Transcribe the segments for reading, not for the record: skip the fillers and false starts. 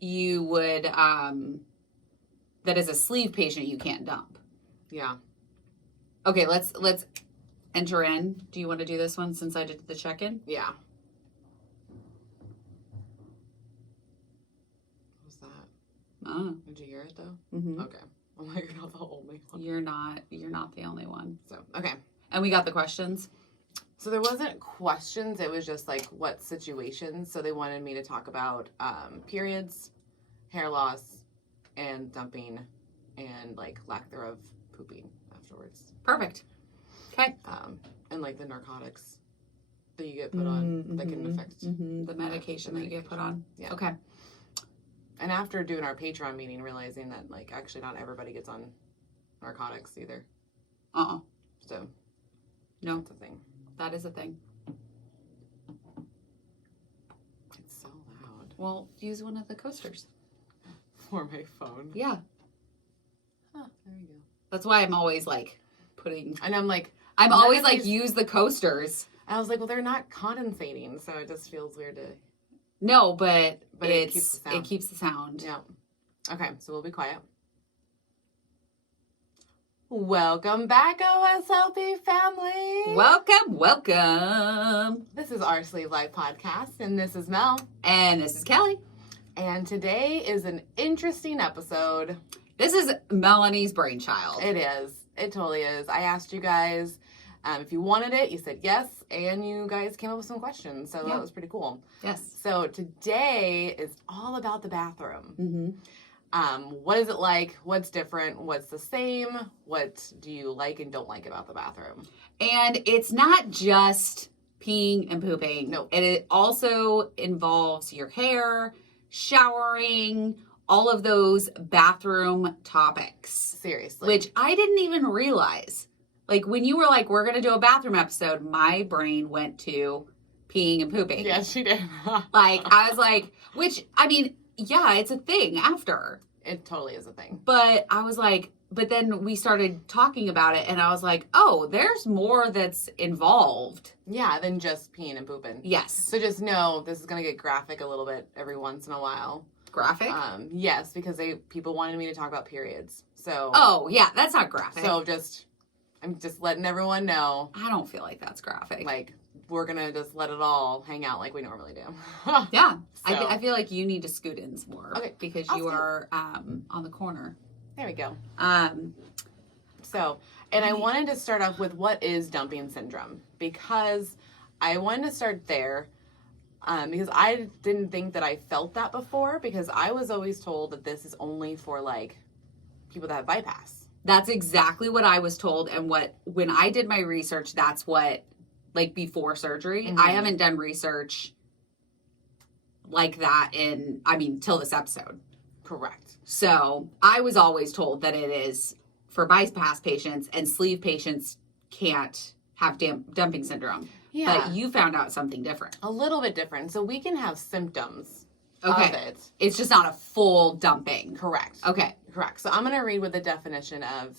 you would, that as a sleeve patient, you can't dump. Yeah. Okay, let's enter in. Do you want to do this one since I did the check-in? Yeah. What was that? Oh. Did you hear it though? Mm-hmm. Okay. Oh my, you're not the only one. You're not the only one. So, okay. And we got the questions? So there wasn't questions. It was just like what situations. So they wanted me to talk about periods, hair loss, and dumping, and like lack thereof pooping afterwards. Perfect. Okay. And like the narcotics that you get put on that can affect the medication that you get put on. Yeah. Okay. And after doing our Patreon meeting, realizing that like actually not everybody gets on narcotics either. So no, that's a thing. That is a thing. It's so loud. Well, use one of the coasters. For my phone. Yeah. Huh, there you go. That's why I'm always like putting. And I'm like, always like use the coasters. I was like, well, they're not condensating, so it just feels weird to. No, but it keeps the sound. Yeah. Okay, so we'll be quiet. Welcome back, OSLP family. Welcome. This is our Sleeve Life podcast, and this is Mel. And this is Kelly. And today is an interesting episode. This is Melanie's brainchild. It is. It totally is. I asked you guys if you wanted it. You said yes, and you guys came up with some questions, so that was pretty cool. Yes. So today is all about the bathroom. Mm-hmm. What is it like? What's different? What's the same? What do you like and don't like about the bathroom? And it's not just peeing and pooping. No. It also involves your hair, showering, all of those bathroom topics. Seriously. Which I didn't even realize. Like when you were like, we're going to do a bathroom episode, my brain went to peeing and pooping. Yes, she did. Like, I was like, which, I mean, yeah, it's a thing after. It totally is a thing. But I was like, but then we started talking about it and I was like, oh, there's more that's involved. Yeah, than just peeing and pooping. Yes. So just know this is going to get graphic a little bit every once in a while. Graphic? Yes, because people wanted me to talk about periods. So. Oh, yeah, that's not graphic. So I'm just letting everyone know. I don't feel like that's graphic. Like, we're going to just let it all hang out like we normally do. Yeah. So. I feel like you need to scoot in more. Okay. Because you are on the corner. There we go. So, and I wanted to start off with what is dumping syndrome, because I wanted to start there because I didn't think that I felt that before, because I was always told that this is only for like people that have bypass. That's exactly what I was told. And when I did my research, that's what, like before surgery, I haven't done research like that till this episode. Correct. So I was always told that it is for bypass patients, and sleeve patients can't have dumping syndrome. Yeah. But you found out something different. A little bit different. So we can have symptoms of it. It's just not a full dumping. Correct. Okay. Correct. So I'm going to read what the definition of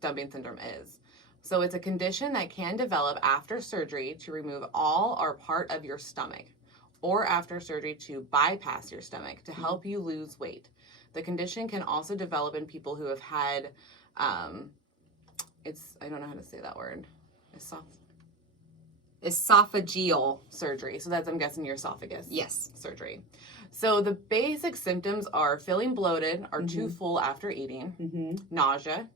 dumping syndrome is. So it's a condition that can develop after surgery to remove all or part of your stomach, or after surgery to bypass your stomach to help you lose weight. The condition can also develop in people who have had, I don't know how to say that word, esophageal surgery. So that's, I'm guessing, your esophagus. Yes. Surgery. So the basic symptoms are feeling bloated or too full after eating, nausea,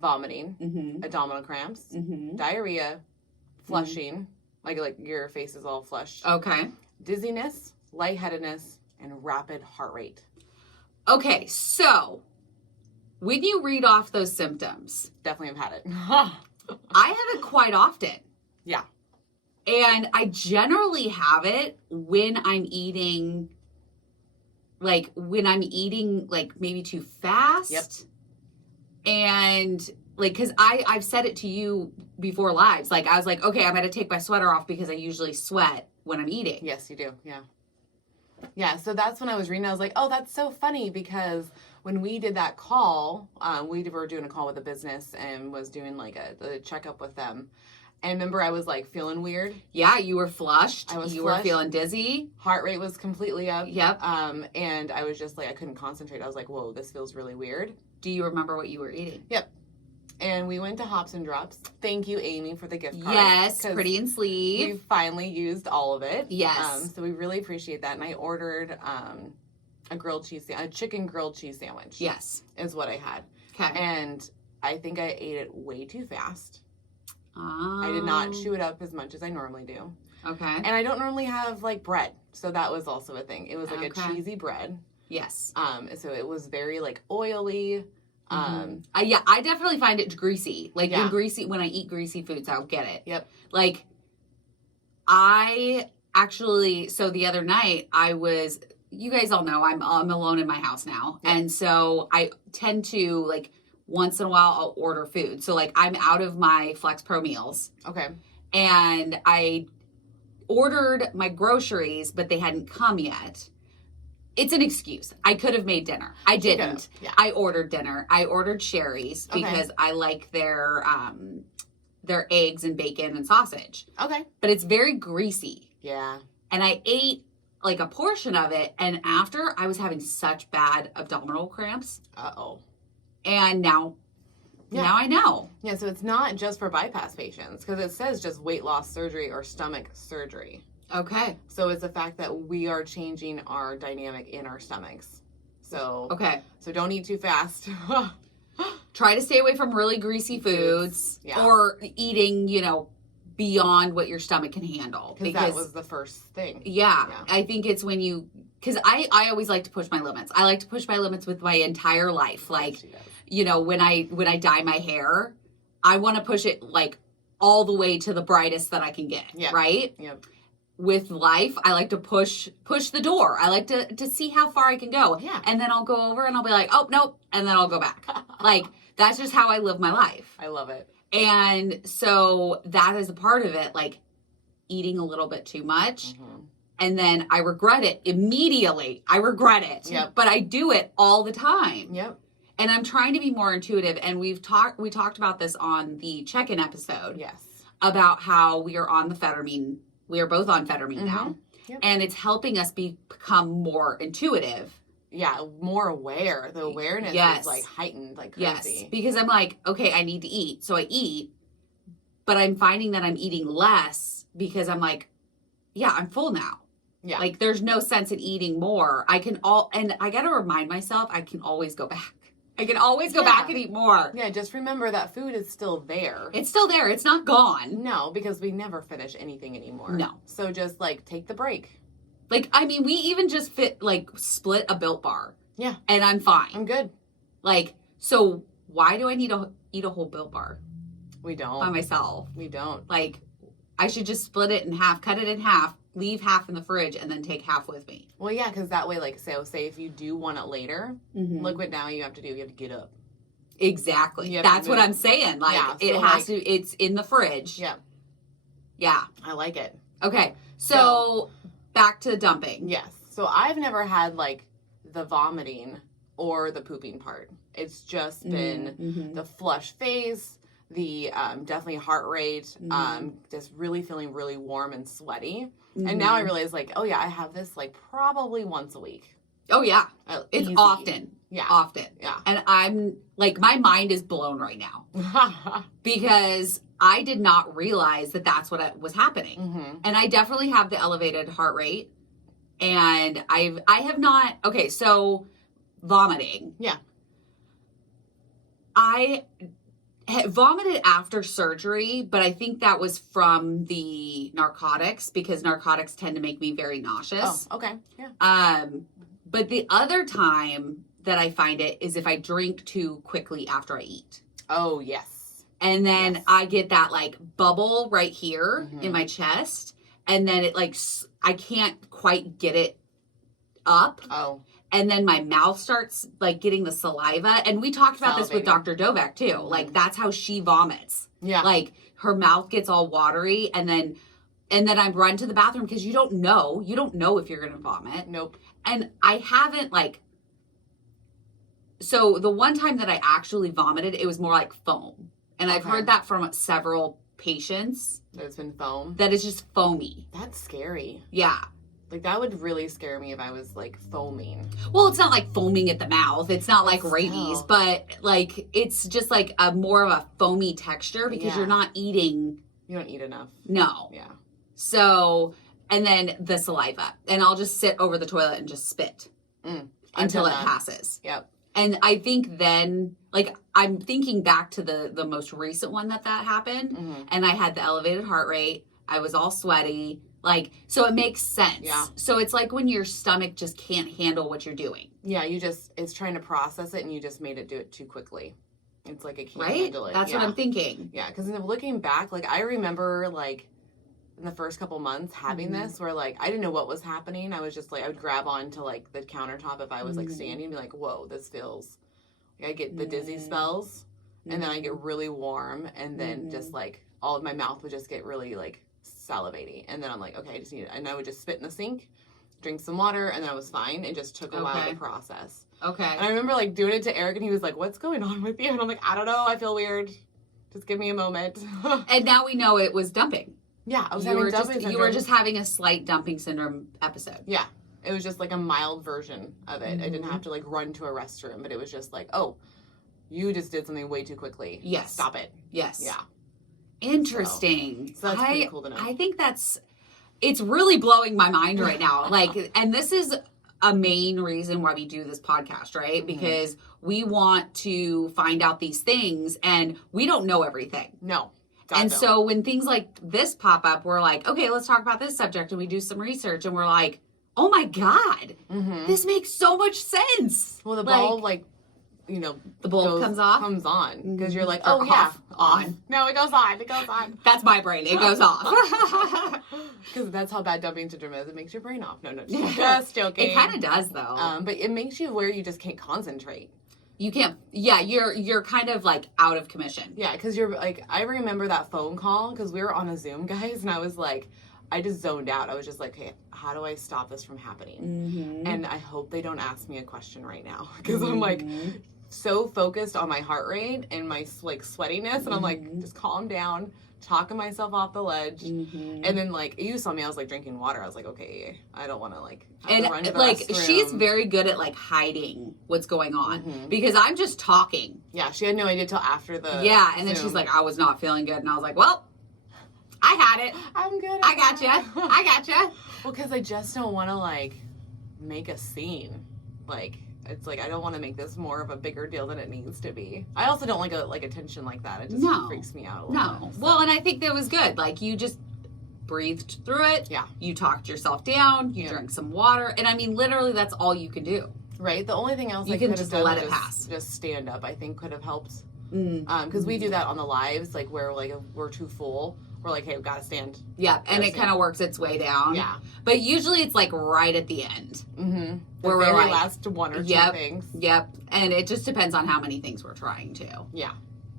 vomiting, abdominal cramps, diarrhea, flushing, like your face is all flushed. Okay. Dizziness, lightheadedness, and rapid heart rate. Okay, so when you read off those symptoms, Definitely have had it. I have it quite often. Yeah. And I generally have it when I'm eating, like maybe too fast. Yep. And like, cause I've said it to you before lives. Like I was like, okay, I'm going to take my sweater off because I usually sweat when I'm eating. Yes, you do. Yeah. Yeah. So that's when I was reading, I was like, oh, that's so funny, because when we did that call, we were doing a call with a business and was doing like a checkup with them. And remember, I was like feeling weird. Yeah, you were flushed. I was You flushed. were feeling dizzy. Heart rate was completely up. Yep. And I was just like, I couldn't concentrate. I was like, whoa, this feels really weird. Do you remember what you were eating? Yep. And we went to Hops and Drops. Thank you, Amy, for the gift card. Yes, Pretty and Sleeve. We finally used all of it. Yes. So we really appreciate that. And I ordered a chicken grilled cheese sandwich. Yes. Is what I had. Okay. And I think I ate it way too fast. I did not chew it up as much as I normally do. Okay. And I don't normally have like bread. So that was also a thing. It was like a cheesy bread. Yes. So it was very like oily. Yeah, I definitely find it greasy. Like Yeah. when I eat greasy foods, I'll get it. Yep. Like I actually, so the other night you guys all know I'm alone in my house now. Yeah. And so I tend to like once in a while I'll order food. So like I'm out of my Flex Pro meals Okay. and I ordered my groceries, but they hadn't come yet. It's an excuse. I could have made dinner. I didn't. Yeah. I ordered dinner. I ordered Sherry's because I like their eggs and bacon and sausage. Okay. But it's very greasy. Yeah. And I ate like a portion of it, and after I was having such bad abdominal cramps. Uh-oh. And now I know. Yeah, so it's not just for bypass patients because it says just weight loss surgery or stomach surgery. Okay. So it's the fact that we are changing our dynamic in our stomachs. So So don't eat too fast. Try to stay away from really greasy foods or eating, beyond what your stomach can handle. Because that was the first thing. Yeah. I think it's when because I always like to push my limits. I like to push my limits with my entire life. Like, when I dye my hair, I want to push it like all the way to the brightest that I can get. Yeah. Right? Yep. With life, I like to push the door. I like to see how far I can go. Yeah. And then I'll go over and I'll be like, oh, nope. And then I'll go back. Like, that's just how I live my life. I love it. And so that is a part of it, like eating a little bit too much. Mm-hmm. And then I regret it immediately. I regret it. Yep. But I do it all the time. Yep. And I'm trying to be more intuitive. And we talked about this on the check-in episode. Yes. About how we are on the phetamine. We are both on phetamine now. Yep. And it's helping us become more intuitive. Yeah, more aware. The awareness is like heightened, like crazy. Yes, because I'm like, okay, I need to eat. So I eat, but I'm finding that I'm eating less because I'm like, yeah, I'm full now. Yeah. Like there's no sense in eating more. And I got to remind myself, I can always go back. I can always go back and eat more. Yeah, just remember that food is still there. It's still there. It's not gone. No, because we never finish anything anymore. No. So just like take the break. Like, I mean, we even just split a Built Bar. Yeah. And I'm fine. I'm good. Like, so why do I need to eat a whole Built Bar? We don't. By myself. We don't. Like, I should just split it in half, cut it in half, leave half in the fridge, and then take half with me. Well, yeah, because that way, like, say if you do want it later, look what now you have to do. You have to get up. Exactly. That's what I'm saying. Like, it's in the fridge. Yeah. Yeah. I like it. Okay. So back to dumping. Yes. So I've never had like the vomiting or the pooping part. It's just been the flush face, the definitely heart rate, just really feeling really warm and sweaty. And now I realize like, oh yeah, I have this like probably once a week. Oh yeah. It's easy. often. Yeah. Often. Yeah. And I'm like, my mind is blown right now because I did not realize that that's what was happening. And I definitely have the elevated heart rate. And I have not, okay, so vomiting. Yeah. I had vomited after surgery, but I think that was from the narcotics because narcotics tend to make me very nauseous. Oh, okay. Yeah. But the other time that I find it is if I drink too quickly after I eat. Oh, yes. And then I get that like bubble right here in my chest. And then it like, I can't quite get it up. Oh. And then my mouth starts like getting the saliva. And we talked about this with Dr. Dovek too. Like that's how she vomits. Yeah. Like her mouth gets all watery and then I run to the bathroom because you don't know if you're going to vomit. Nope. And I haven't so the one time that I actually vomited, it was more like foam. And I've heard that from several patients That it's been foam. that is just foamy. That's scary. Yeah. Like, that would really scare me if I was, like, foaming. Well, it's not like foaming at the mouth. It's not like Still. rabies, but like it's just like a more of a foamy texture because you're not eating. You don't eat enough. No. Yeah. So, and then the saliva. And I'll just sit over the toilet and just spit until it passes. Yep. And I think then, like, I'm thinking back to the most recent one that happened. And I had the elevated heart rate. I was all sweaty. Like, so it makes sense. Yeah. So it's like when your stomach just can't handle what you're doing. Yeah, it's trying to process it and you just made it do it too quickly. It's like it can't Right? handle it. That's what I'm thinking. Yeah, because looking back, like, I remember, like, in the first couple months having this where, like, I didn't know what was happening. I was just, like, I would grab onto, like, the countertop if I was, like, standing and be like, whoa, this feels, like, I get the dizzy spells and then I get really warm and then just, like, all of my mouth would just get really, like, salivating. And then I'm like, okay, I just need it. And I would just spit in the sink, drink some water, and then I was fine. It just took a while to process. Okay. And I remember, like, doing it to Eric, and he was like, what's going on with you? And I'm like, I don't know. I feel weird. Just give me a moment. And now we know it was dumping. Yeah, I was having dumping syndrome. You were just having a slight dumping syndrome episode. Yeah. It was just, like, a mild version of it. I didn't have to, like, run to a restroom, but it was just like, oh, you just did something way too quickly. Yes. Stop it. Yes. Yeah. Interesting. So that's pretty cool to know. I think it's really blowing my mind right now. Like, and this is a main reason why we do this podcast, right? Because we want to find out these things and we don't know everything. No. So when things like this pop up, we're like, okay, let's talk about this subject. And we do some research and we're like, oh my God, this makes so much sense. Well, the ball, like, you know, the bulb comes on because you're like, Or oh yeah, on. No, it goes on. It goes on. That's my brain. It goes off. Because that's how bad dumping syndrome is. It makes your brain off. No, just joking. It kind of does though. But it makes you where you just can't concentrate. You can't. Yeah, you're kind of like out of commission. Yeah, because you're like, I remember that phone call because we were on a Zoom, guys, and I was like, I just zoned out. I was just like, hey, how do I stop this from happening? And I hope they don't ask me a question right now because I'm like so focused on my heart rate and my like sweatiness, and I'm like, just calm down, talking myself off the ledge. And then like you saw me, I was like drinking water. I was like, okay, I don't want to like have to run to the like restroom. She's very good at like hiding what's going on because I'm just talking. Yeah, she had no idea till after the and then she's like, I was not feeling good, and I was like, well, I had it. I'm good. I gotcha. Well, because I just don't want to like make a scene. Like, it's like I don't want to make this more of a bigger deal than it needs to be. I also don't like attention like that. It just freaks me out a little bit. So. Well, and I think that was good. Like, you just breathed through it. Yeah. You talked yourself down. You drank some water. And I mean, literally, that's all you can do. Right. The only thing else you I can could just have done let it was pass. Just stand up. I think could have helped. Because we do that on the lives, like where like if we're too full, we're like, hey, we gotta stand. Yeah, and it kind of works its way down. Yeah. But usually it's like right at the end. Where we're like, last one or two things. Yep. And it just depends on how many things we're trying to. Yeah.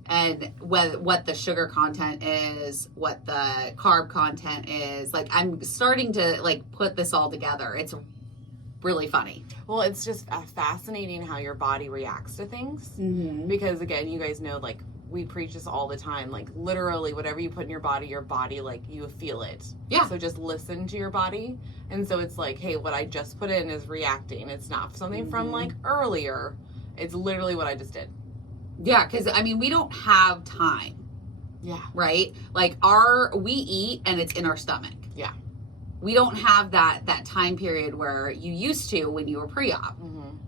And what the sugar content is, what the carb content is. Like, I'm starting to like put this all together. It's really funny. Well, it's just fascinating how your body reacts to things. Because again, you guys know, like, we preach this all the time. Like, literally, whatever you put in your body, like, you feel it. Yeah. So just listen to your body. And so it's like, hey, what I just put in is reacting. It's not something from, like, earlier. It's literally what I just did. Yeah, because, I mean, we don't have time. Yeah. Right? Like, we eat, and it's in our stomach. Yeah. We don't have that time period where you used to when you were pre-op.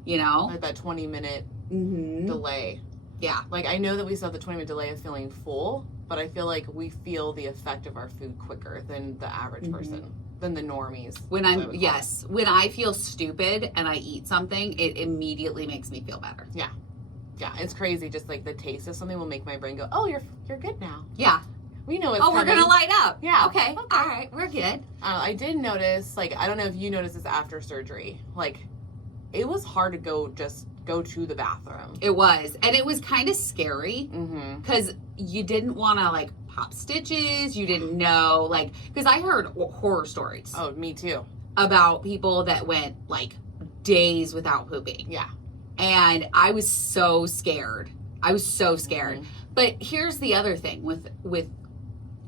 You know? Like that 20-minute delay. Yeah. Like, I know that we still have the 20-minute delay of feeling full, but I feel like we feel the effect of our food quicker than the average person, than the normies. When when I feel stupid and I eat something, it immediately makes me feel better. Yeah. Yeah, it's crazy. Just like the taste of something will make my brain go, oh, you're good now. Yeah. We know it's coming. We're going to light up. Yeah. Okay. All right. We're good. I did notice, like, I don't know if you noticed this after surgery. Like, it was hard to go to the bathroom. It was. And it was kind of scary because you didn't want to, like, pop stitches. You didn't know, like, because I heard horror stories. Oh, me too. About people that went, like, days without pooping. Yeah. And I was so scared. But here's the other thing with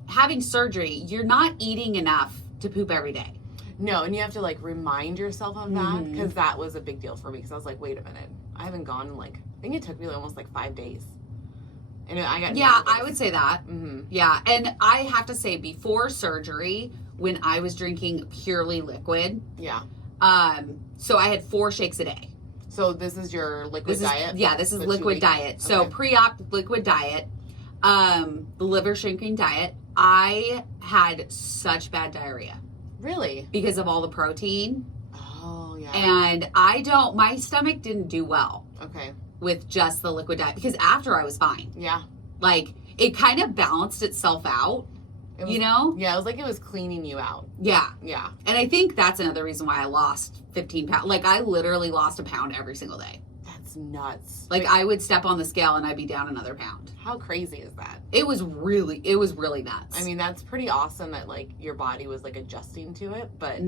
having surgery, you're not eating enough to poop every day. No, and you have to like remind yourself of that, because that was a big deal for me, because I was like, wait a minute, I haven't gone in like, I think it took me almost like 5 days. And I got nervous. I would say that. Yeah, and I have to say, before surgery, when I was drinking purely liquid, so I had 4 shakes a day. So this is your liquid diet? This is liquid diet. So pre-op liquid diet, the liver shrinking diet. I had such bad diarrhea. Really? Because of all the protein. Oh, yeah. And my stomach didn't do well. Okay. With just the liquid diet, because after I was fine. Yeah. Like, it kind of balanced itself out. You know? Yeah, it was like it was cleaning you out. Yeah. Yeah. And I think that's another reason why I lost 15 pounds. Like, I literally lost a pound every single day. That's nuts. Like, I would step on the scale and I'd be down another pound. How crazy is that? It was really nuts. I mean, that's pretty awesome that, like, your body was, like, adjusting to it. But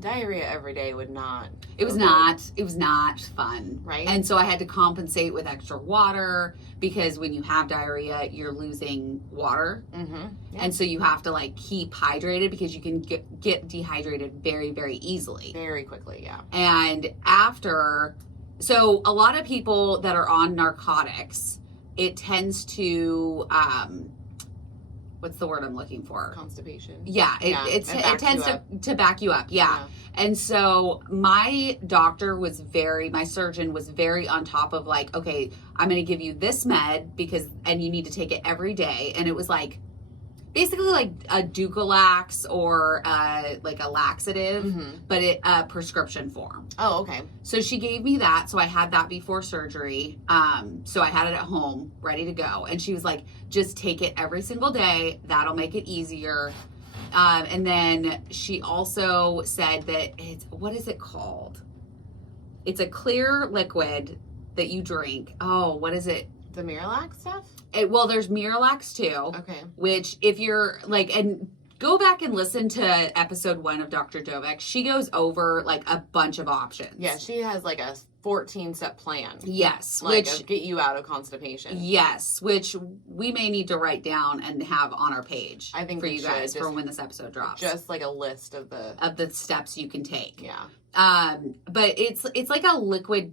diarrhea every day would not. It was not fun. Right. And so I had to compensate with extra water, because when you have diarrhea, you're losing water. Yeah. And so you have to, like, keep hydrated, because you can get dehydrated very, very easily. Very quickly, yeah. And so a lot of people that are on narcotics, it tends to, what's the word I'm looking for? Constipation. Yeah, it tends to back you up. Yeah. And so my surgeon was very on top of, like, okay, I'm going to give you this med and you need to take it every day. And it was like, basically like a Ducalax or like a laxative, but a prescription form. Oh, okay. So she gave me that. So I had that before surgery. So I had it at home ready to go. And she was like, just take it every single day. That'll make it easier. And then she also said that what is it called? It's a clear liquid that you drink. Oh, what is it? The Miralax stuff? There's Miralax too. Okay. Which, if you're like, and go back and listen to episode 1 of Dr. Dovek. She goes over like a bunch of options. Yeah, she has like a 14-step plan. Yes. Which get you out of constipation. Yes, which we may need to write down and have on our page. I think for you guys for when this episode drops. Just like a list of the steps you can take. Yeah. But it's like a liquid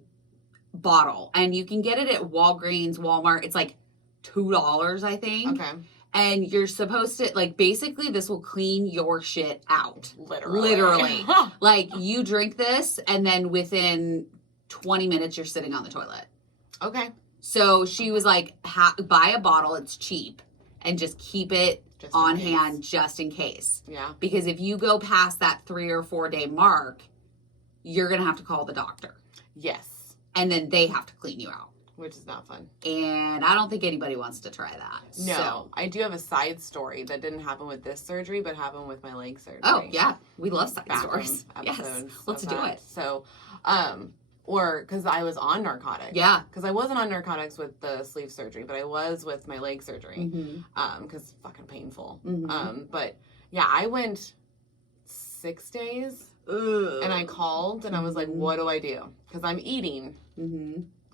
bottle, and you can get it at Walgreens, Walmart. It's like $2, I think. Okay. And you're supposed to, like, basically this will clean your shit out. Literally. Like, you drink this, and then within 20 minutes you're sitting on the toilet. Okay. So she was like, buy a bottle, it's cheap, and just keep it on hand just in case. Yeah. Because if you go past that 3 or 4 day mark, you're going to have to call the doctor. Yes. And then they have to clean you out. Which is not fun. And I don't think anybody wants to try that. No. So. I do have a side story that didn't happen with this surgery, but happened with my leg surgery. Oh, yeah. We love side stories. Yes. Let's do it. So, because I was on narcotics. Yeah. Because I wasn't on narcotics with the sleeve surgery, but I was with my leg surgery. Because fucking painful. But yeah, I went 6 days. Ugh. And I called and I was like, what do I do? Because I'm eating.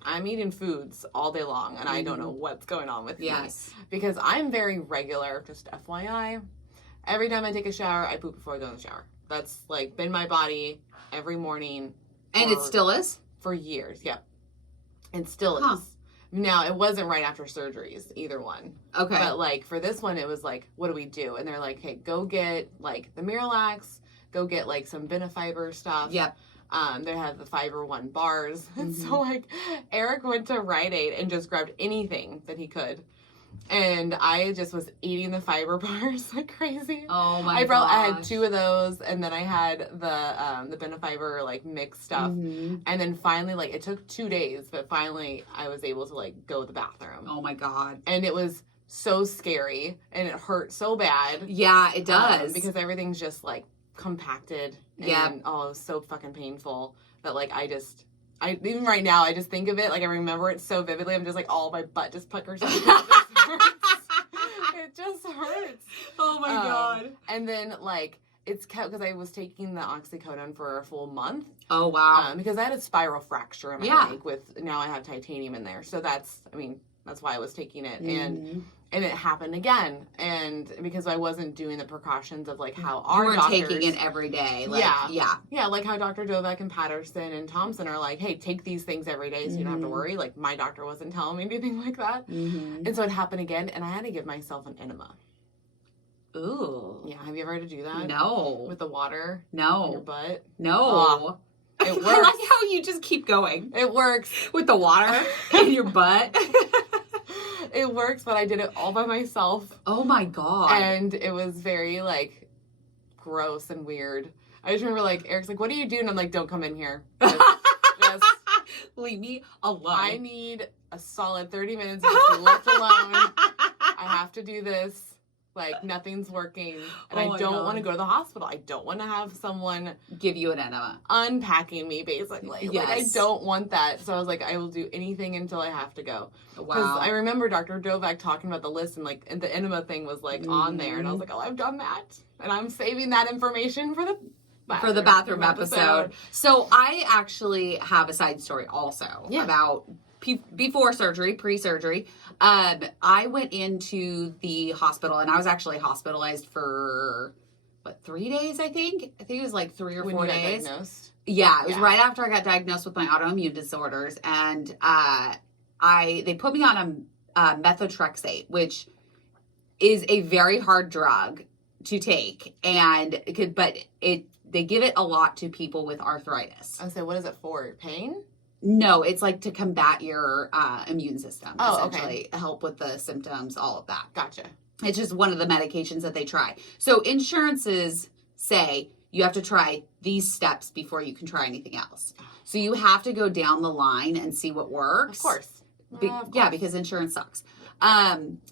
I'm eating foods all day long, and I don't know what's going on with me. Because I'm very regular, just FYI. Every time I take a shower, I poop before I go in the shower. That's, like, been my body every morning. And it still is? For years, yep. It still is. Now, it wasn't right after surgeries, either one. Okay. But, like, for this one, it was like, what do we do? And they're like, hey, go get, like, the Miralax, go get, like, some Benefiber stuff. Yep. They have the Fiber One bars. And so, like, Eric went to Rite Aid and just grabbed anything that he could. And I just was eating the fiber bars like crazy. Oh my gosh. I had 2 of those, and then I had the Benefiber, like, mixed stuff. And then finally, like, it took 2 days, but finally I was able to, like, go to the bathroom. Oh my God. And it was so scary, and it hurt so bad. Yeah, it does. Because everything's just, like, compacted. And, oh, it was so fucking painful that, like, I even right now, I just think of it, like, I remember it so vividly. I'm just like, my butt just puckers up. It just hurts. Oh my God. And then, like, it's kept, because I was taking the oxycodone for a full month. Oh, wow. Because I had a spiral fracture in my leg now I have titanium in there. So that's why I was taking it. And And it happened again. And because I wasn't doing the precautions of like how You our weren't doctors... taking it every day. Like, Yeah. Yeah, like how Dr. Dovek and Patterson and Thompson are like, hey, take these things every day so you don't have to worry. Like, my doctor wasn't telling me anything like that. Mm-hmm. And so it happened again, and I had to give myself an enema. Ooh. Yeah, have you ever had to do that? No. With the water No. in your butt? No. Oh, it works. I like how you just keep going. It works. With the water in your butt. It works, but I did it all by myself. Oh my God. And it was very, like, gross and weird. I just remember, like, Eric's like, what do you do? And I'm like, don't come in here. Just leave me alone. I need a solid 30 minutes to be left alone. I have to do this. Like, nothing's working. And I don't want to go to the hospital. I don't want to have someone give you an enema. Unpacking me, basically. Yes. Like, I don't want that. So I was like, I will do anything until I have to go. Wow. Because I remember Dr. Dovek talking about the list, and, like, and the enema thing was, like, on there. And I was like, oh, I've done that. And I'm saving that information for the bathroom episode. So I actually have a side story also about before surgery, pre-surgery. I went into the hospital, and I was actually hospitalized for 3 days, I think it was like 3 or 4 days. Diagnosed? Yeah, it was right after I got diagnosed with my autoimmune disorders, and they put me on a methotrexate, which is a very hard drug to take, but they give it a lot to people with arthritis. I say, what is it for? Pain? No, it's like to combat your immune system, Okay. essentially. Help with the symptoms, all of that. Gotcha. It's just one of the medications that they try. So insurances say you have to try these steps before you can try anything else. So you have to go down the line and see what works. Of course. Yeah, because insurance sucks.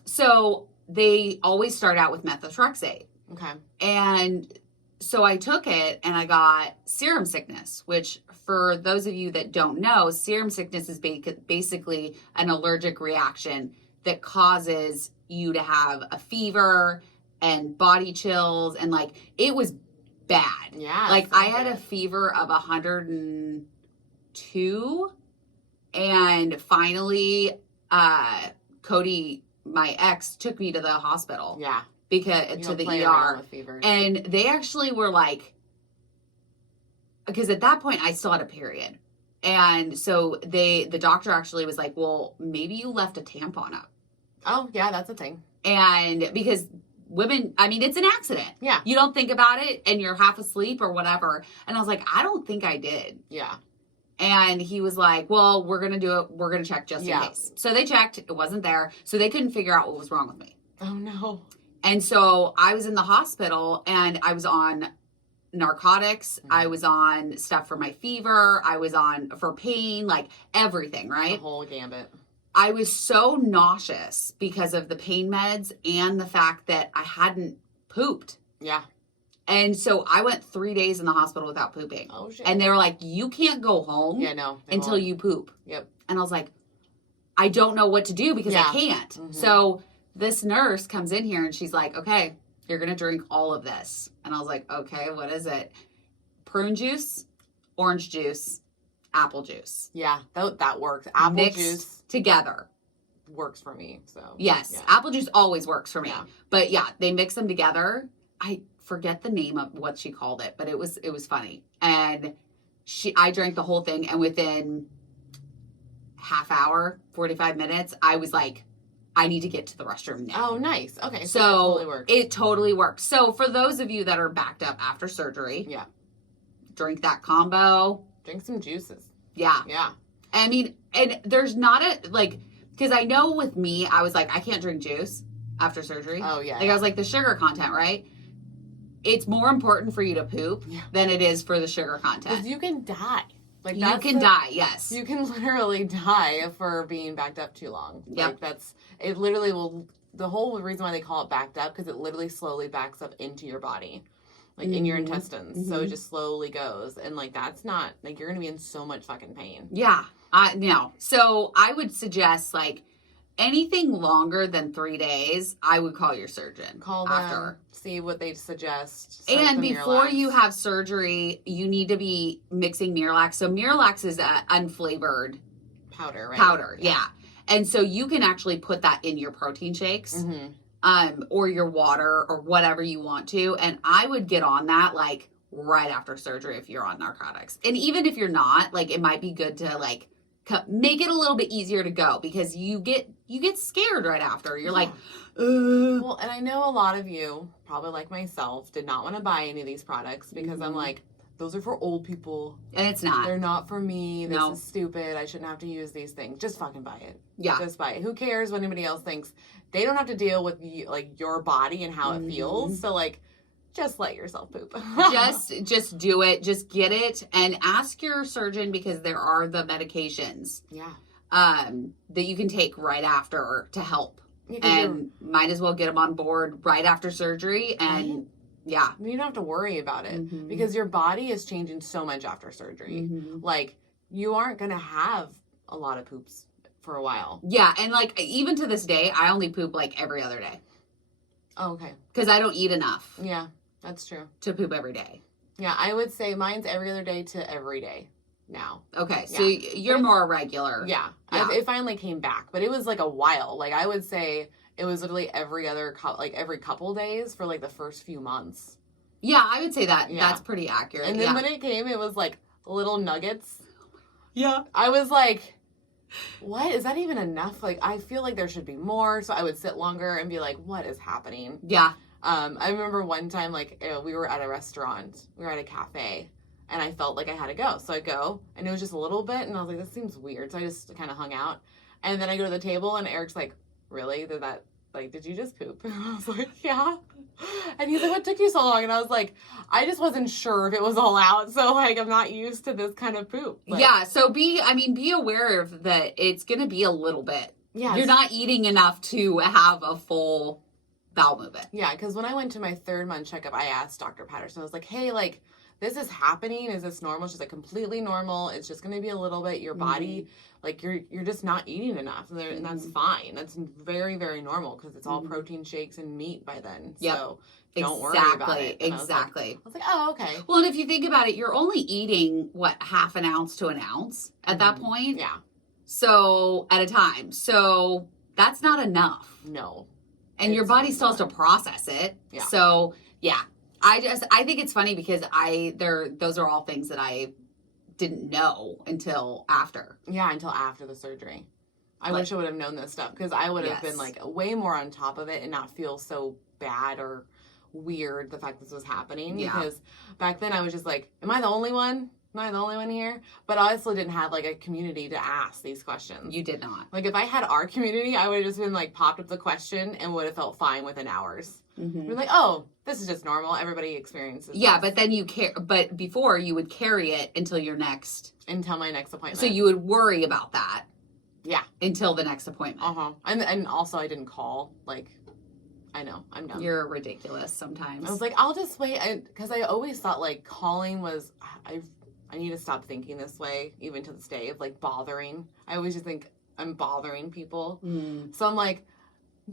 So they always start out with methotrexate. Okay. And so I took it and I got serum sickness, which for those of you that don't know, serum sickness is basically an allergic reaction that causes you to have a fever and body chills. And like, it was bad. Yeah. Like I had a fever of 102 and finally, Cody, my ex, took me to the hospital. Yeah. Because to the ER, and they actually were like, because at that point I still had a period, and so the doctor actually was like, well, maybe you left a tampon up. Oh yeah, that's a thing. And because women, I mean, it's an accident. Yeah, you don't think about it, and you're half asleep or whatever. And I was like, I don't think I did. Yeah. And he was like, well, we're gonna do it. We're gonna check just in case. So they checked. It wasn't there. So they couldn't figure out what was wrong with me. Oh no. And so I was in the hospital and I was on narcotics. Mm-hmm. I was on stuff for my fever. I was on for pain, like everything, right? The whole gambit. I was so nauseous because of the pain meds and the fact that I hadn't pooped. Yeah. And so I went 3 days in the hospital without pooping. Oh, shit. And they were like, you can't go home until you poop. Yep. And I was like, I don't know what to do because I can't. Mm-hmm. So this nurse comes in here and she's like, okay, you're going to drink all of this. And I was like, okay, what is it? Prune juice, orange juice, apple juice. Yeah, that works. Apple mixed juice together. Works for me. So yes, apple juice always works for me. Yeah. But yeah, they mix them together. I forget the name of what she called it, but it was funny. And I drank the whole thing, and within half hour, 45 minutes, I was like, I need to get to the restroom now. Oh, nice. Okay. So it totally works. So for those of you that are backed up after surgery, drink that combo. Drink some juices. Yeah. Yeah. I mean, and there's not because I know with me, I was like, I can't drink juice after surgery. Oh, yeah. I was like, the sugar content, right? It's more important for you to poop than it is for the sugar content. Because you can die. Like you can die, yes. You can literally die for being backed up too long. Yep. Like it literally will, the whole reason why they call it backed up, because it literally slowly backs up into your body. Like in your intestines. Mm-hmm. So it just slowly goes. And like, that's not, like, you're going to be in so much fucking pain. Yeah. No. So I would suggest like anything longer than 3 days, I would call your surgeon. Call them, see what they suggest. And before you have surgery, you need to be mixing Miralax. So Miralax is an unflavored powder, right? Powder, yeah. And so you can actually put that in your protein shakes, or your water or whatever you want to. And I would get on that like right after surgery if you're on narcotics. And even if you're not, like it might be good to like make it a little bit easier to go, because you get scared right after. You're like, Well, and I know a lot of you, probably like myself, did not want to buy any of these products because I'm like, those are for old people. And it's not. They're not for me. This is stupid. I shouldn't have to use these things. Just fucking buy it. Yeah. Just buy it. Who cares what anybody else thinks? They don't have to deal with like your body and how it feels. So like, just let yourself poop. just do it. Just get it and ask your surgeon, because there are the medications. Yeah. That you can take right after to help. Yeah, and might as well get them on board right after surgery. And yeah. You don't have to worry about it because your body is changing so much after surgery. Like, you aren't going to have a lot of poops for a while. Yeah. And like, even to this day, I only poop like every other day. Oh, okay. Because I don't eat enough. Yeah, that's true. To poop every day. Yeah, I would say mine's every other day to every day now. Okay, so you're more regular. Yeah. It finally came back, but it was like a while. Like, I would say it was literally every couple days for like the first few months. Yeah, I would say that. Yeah. That's pretty accurate. And then when it came, it was like little nuggets. Yeah. I was like, what? Is that even enough? Like, I feel like there should be more. So I would sit longer and be like, what is happening? Yeah. I remember one time, like, we were at a restaurant. We were at a cafe. And I felt like I had to go. So I go, and it was just a little bit. And I was like, this seems weird. So I just kind of hung out. And then I go to the table, and Eric's like, really? Did you just poop? And I was like, yeah. And he's like, what took you so long? And I was like, I just wasn't sure if it was all out. So, like, I'm not used to this kind of poop. Like, yeah. So be aware of that it's going to be a little bit. Yeah. You're not eating enough to have a full bowel movement. Yeah. Because when I went to my 3rd month checkup, I asked Dr. Patterson, I was like, hey, like, this is happening. Is this normal? She's like, completely normal. It's just going to be a little bit. Your body, like, you're just not eating enough. And that's fine. That's very, very normal because it's all protein shakes and meat by then. Yep. So don't worry about it. And Exactly. I was like, oh, okay. Well, and if you think about it, you're only eating, half an ounce to an ounce at that point? Yeah. So, at a time. So, that's not enough. No. And your body still has to process it. Yeah. So, yeah. I think it's funny because those are all things that I didn't know until after. Yeah, until after the surgery. I wish I would have known this stuff because I would have been like way more on top of it and not feel so bad or weird the fact this was happening. Yeah. Because back then I was just like, am I the only one? Am I the only one here? But I also didn't have like a community to ask these questions. You did not. Like if I had our community, I would have just been like popped up the question and would have felt fine within hours. You're like, oh, this is just normal. Everybody experiences Yeah, this. but then but before you would carry it until my next appointment. So you would worry about that. Yeah. Until the next appointment. Uh-huh. And also I didn't call. Like, I know, I'm done. You're ridiculous sometimes. I was like, I'll just wait. Because I always thought like calling was, I need to stop thinking this way, even to this day, of like bothering. I always just think I'm bothering people. So I'm like,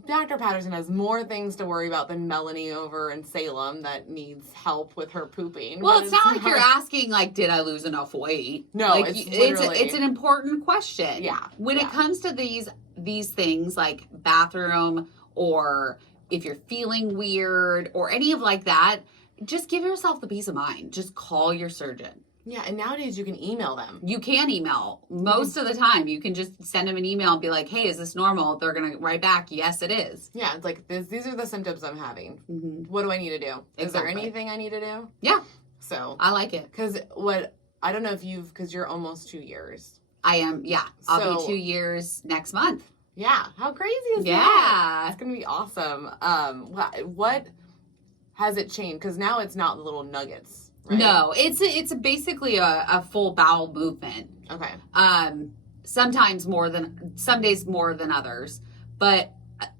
Dr. Patterson has more things to worry about than Melanie over in Salem that needs help with her pooping. Well, it's not like you're asking, like, did I lose enough weight? No, like, it's an important question. Yeah. When it comes to these things, like bathroom, or if you're feeling weird, or any of like that, just give yourself the peace of mind. Just call your surgeon. Yeah, and nowadays you can email them. You can email. Most of the time, you can just send them an email and be like, hey, is this normal? They're going to write back, yes, it is. Yeah, it's like, these are the symptoms I'm having. What do I need to do? Is there anything I need to do? Yeah. So. I like it. Because I don't know if because you're almost 2 years. I am, yeah. I'll be 2 years next month. Yeah. How crazy is that? Yeah. It's going to be awesome. What has it changed? Because now it's not the little nuggets. Right? No, it's basically a full bowel movement. Okay. Some days more than others, but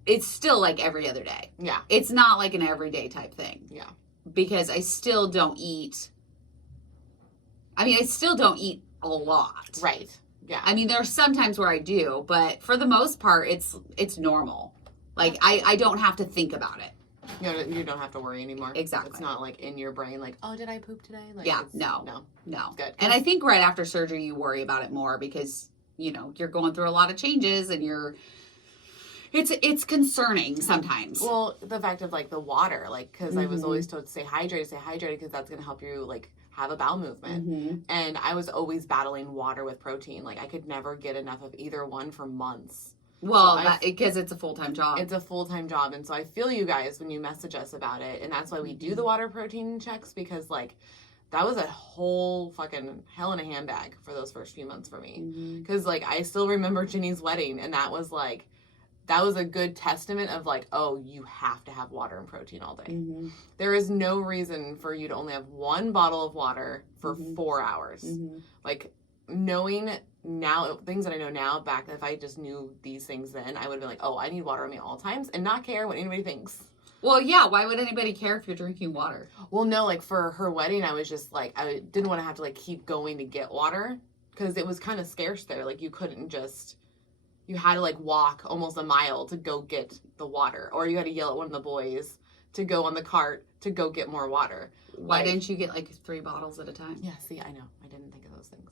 it's still like every other day. Yeah. It's not like an everyday type thing. Yeah. Because I still don't eat. I still don't eat a lot. Right. Yeah. There are some times where I do, but for the most part, it's normal. Like I don't have to think about it. You don't have to worry anymore. Exactly. It's not like in your brain, like, oh, did I poop today? Like, yeah, no. Good. And I think right after surgery, you worry about it more because you're going through a lot of changes and it's concerning sometimes. Well, the fact of like the water, like, because I was always told to stay hydrated because that's going to help you like have a bowel movement. And I was always battling water with protein. Like I could never get enough of either one for months. Well, because it's a full-time job. It's a full-time job. And so I feel you guys when you message us about it. And that's why we do the water protein checks, because like that was a whole fucking hell in a handbag for those first few months for me. Because like I still remember Ginny's wedding, and that was a good testament of like, oh, you have to have water and protein all day. There is no reason for you to only have one bottle of water for 4 hours. Like knowing now, things that I know now, back if I just knew these things then, I would have been like, oh, I need water on me at all times and not care what anybody thinks. Well, yeah, why would anybody care if you're drinking water? Well, no, like for her wedding, I was just like, I didn't want to have to like keep going to get water because it was kind of scarce there. Like you had to like walk almost a mile to go get the water, or you had to yell at one of the boys to go on the cart to go get more water. Why didn't you get like 3 bottles at a time? Yeah, see, I know. I didn't think of those things.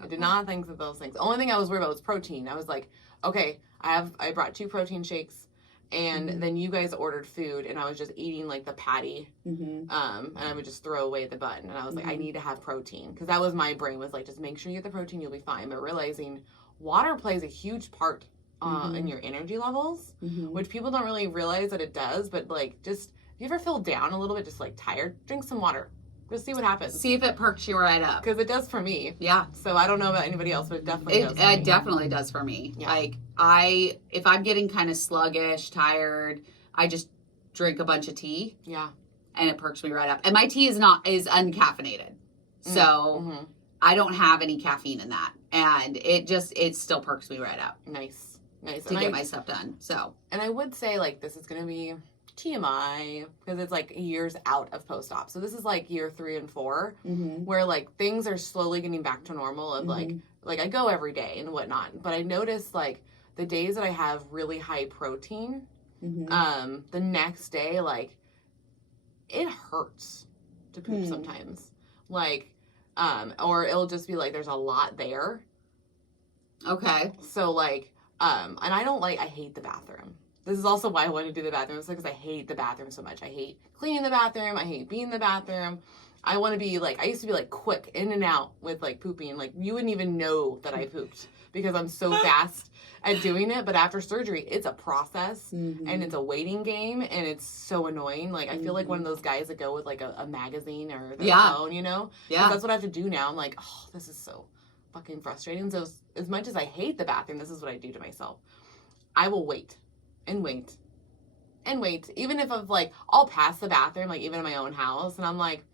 I did not think of those things. The only thing I was worried about was protein. I was like, okay, I brought 2 protein shakes, and then you guys ordered food, and I was just eating like the patty, and I would just throw away the bun. And I was like, I need to have protein, because that was my brain, was like, just make sure you get the protein, you'll be fine. But realizing water plays a huge part in your energy levels, which people don't really realize that it does. But like, just if you ever feel down a little bit, just like tired, drink some water. Just see what happens. See if it perks you right up. Because it does for me. Yeah. So I don't know about anybody else, but it definitely does for me. It definitely does for me. Yeah. Like, if I'm getting kind of sluggish, tired, I just drink a bunch of tea. Yeah. And it perks me right up. And my tea is uncaffeinated. So I don't have any caffeine in that. And it still perks me right up. Nice. To get my stuff done. So. And I would say, like, this is going to be TMI, because it's like years out of post-op. So this is like year 3 and 4, where like things are slowly getting back to normal of like I go every day and whatnot. But I notice like the days that I have really high protein, the next day, like it hurts to poop sometimes. Like, or it'll just be like, there's a lot there. Okay. So like, and I hate the bathroom. This is also why I want to do the bathroom. It's because I hate the bathroom so much. I hate cleaning the bathroom. I hate being in the bathroom. I want to be like, I used to be like quick in and out with like pooping. Like you wouldn't even know that I pooped because I'm so fast at doing it. But after surgery, it's a process and it's a waiting game, and it's so annoying. Like I feel like one of those guys that go with like a magazine or their phone, you know? Yeah. That's what I have to do now. I'm like, oh, this is so fucking frustrating. So as much as I hate the bathroom, this is what I do to myself. I will wait. And wait. Even if I'll pass the bathroom, like even in my own house, and I'm like,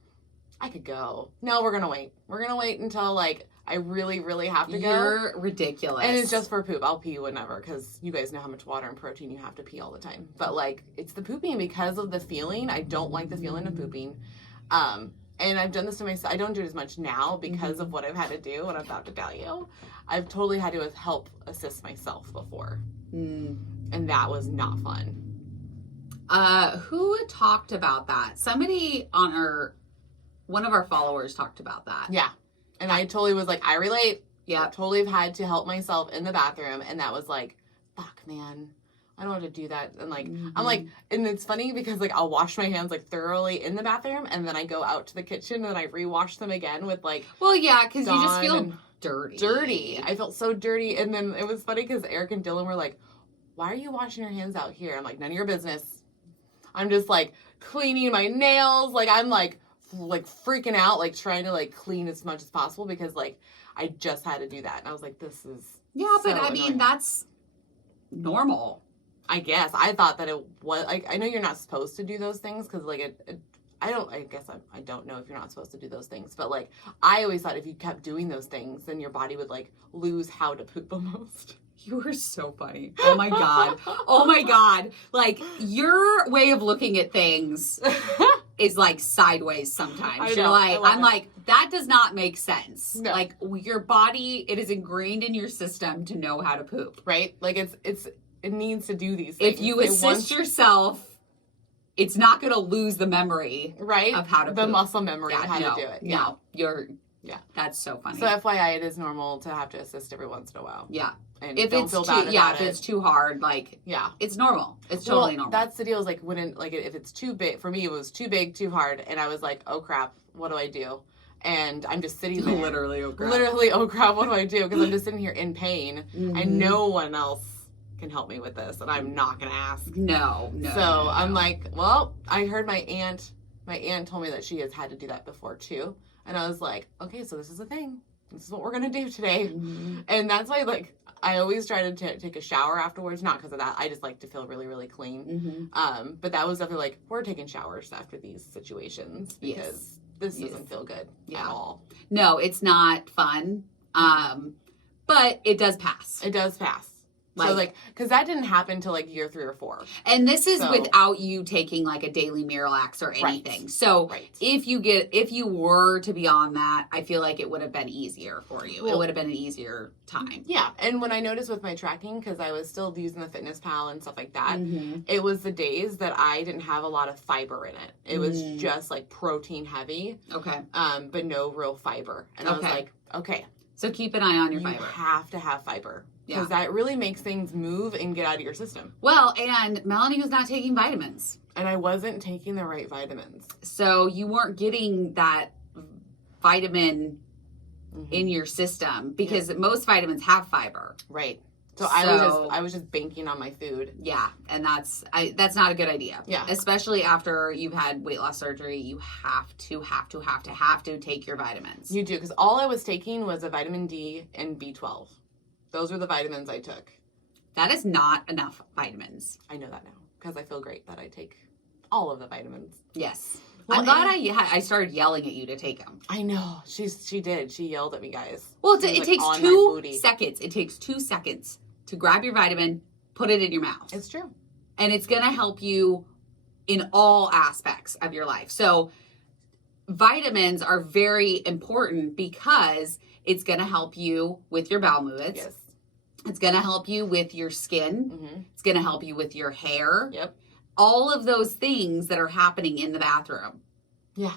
I could go. No, we're gonna wait. We're gonna wait until like I really, really have to go. You're ridiculous. And it's just for poop. I'll pee whenever, because you guys know how much water and protein you have to pee all the time. But like, it's the pooping because of the feeling. I don't like the feeling of pooping. And I've done this to myself. I don't do it as much now because of what I've had to do, what I'm about to tell you. I've totally had to help assist myself before. And that was not fun. Who talked about that? Somebody on one of our followers talked about that. Yeah. And I totally was like, I relate. Yeah. I totally have had to help myself in the bathroom. And that was like, fuck, man. I don't have to do that. And like, I'm like, and it's funny because like, I'll wash my hands like thoroughly in the bathroom. And then I go out to the kitchen and I rewash them again with like. Well, yeah, because you just feel dirty. I felt so dirty. And then it was funny because Eric and Dylan were like, why are you washing your hands out here? I'm like, none of your business. I'm just like cleaning my nails. Like I'm like freaking out, like trying to like clean as much as possible because like I just had to do that. And I was like, this is but I mean, that's normal. I guess. I thought that it was like, I know you're not supposed to do those things because like I don't know if you're not supposed to do those things, but like I always thought if you kept doing those things, then your body would like lose how to poop the most. You were so funny. Oh my God. Oh my God. Like your way of looking at things is like sideways sometimes. You're like, I'm like, that does not make sense. No. Like your body, it is ingrained in your system to know how to poop. Right? Like it needs to do these things. If you assist yourself, it's not going to lose the memory, right, of how to poop. The muscle memory of how to do it. No, Yeah. That's so funny. So FYI, it is normal to have to assist every once in a while. Yeah. And if don't it's feel too, bad yeah, about if it's too hard, like, yeah, it's normal. It's totally normal. That's the deal. Is like if it's too big for me, it was too big, too hard, and I was like, oh crap, what do I do? And I'm just sitting there, literally, oh crap, what do I do? Because I'm just sitting here in pain, and no one else can help me with this, and I'm not gonna ask. No. So I'm like, well, I heard my aunt told me that she has had to do that before too, and I was like, okay, so this is a thing. This is what we're gonna do today, and that's why like. I always try to take a shower afterwards, not because of that. I just like to feel really, really clean. But that was definitely like, we're taking showers after these situations because this doesn't feel good at all. No, it's not fun. But it does pass. It does pass. So like, because that didn't happen till like year 3 or 4. And this is without you taking like a daily Miralax or anything. Right. So if you were to be on that, I feel like it would have been easier for you. It would have been an easier time. Yeah. And when I noticed with my tracking, because I was still using the Fitness Pal and stuff like that, it was the days that I didn't have a lot of fiber in it. It was just like protein heavy. Okay. But no real fiber. And I was like, okay. So keep an eye on your fiber. You have to have fiber. Because that really makes things move and get out of your system. Well, and Melanie was not taking vitamins. And I wasn't taking the right vitamins. So you weren't getting that vitamin in your system because most vitamins have fiber. Right. So I was just banking on my food. Yeah, and that's not a good idea. Yeah. Especially after you've had weight loss surgery, you have to take your vitamins. You do, because all I was taking was a vitamin D and B12. Those were the vitamins I took. That is not enough vitamins. I know that now because I feel great that I take all of the vitamins. Yes. Well, I'm glad I started yelling at you to take them. I know. She did. She yelled at me, guys. Well, it takes 2 seconds. It takes 2 seconds to grab your vitamin, put it in your mouth. It's true. And it's going to help you in all aspects of your life. So vitamins are very important because it's going to help you with your bowel movements. Yes. It's going to help you with your skin. It's going to help you with your hair. Yep. All of those things that are happening in the bathroom. Yeah.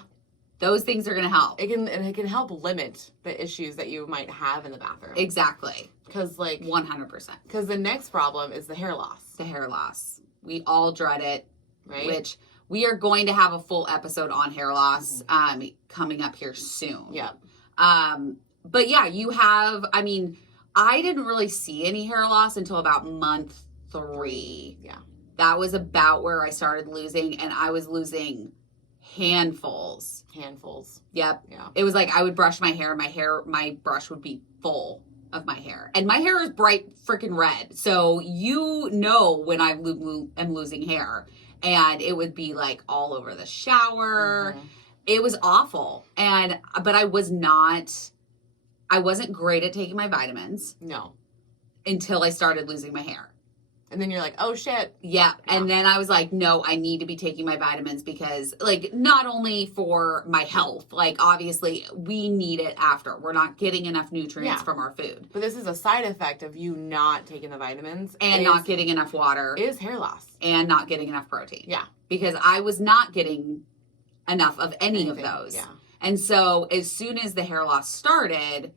Those things are going to help. It can help limit the issues that you might have in the bathroom. Exactly. Because 100%. Because the next problem is the hair loss. The hair loss. We all dread it. Right. Which we are going to have a full episode on hair loss coming up here soon. Yeah. But yeah, you have, I didn't really see any hair loss until about month 3. Yeah. That was about where I started losing, and I was losing handfuls. Yep. Yeah. It was like I would brush my hair, my brush would be full of my hair. And my hair is bright freaking red. So you know when I am losing hair. And it would be like all over the shower. It was awful. But I wasn't great at taking my vitamins. No. Until I started losing my hair. And then you're like, oh shit. Yeah. And then I was like, no, I need to be taking my vitamins because not only for my health, obviously we need it after. We're not getting enough nutrients from our food. But this is a side effect of you not taking the vitamins. And not getting enough water. Is hair loss. And not getting enough protein. Yeah. Because I was not getting enough of anything of those. Yeah. And so as soon as the hair loss started,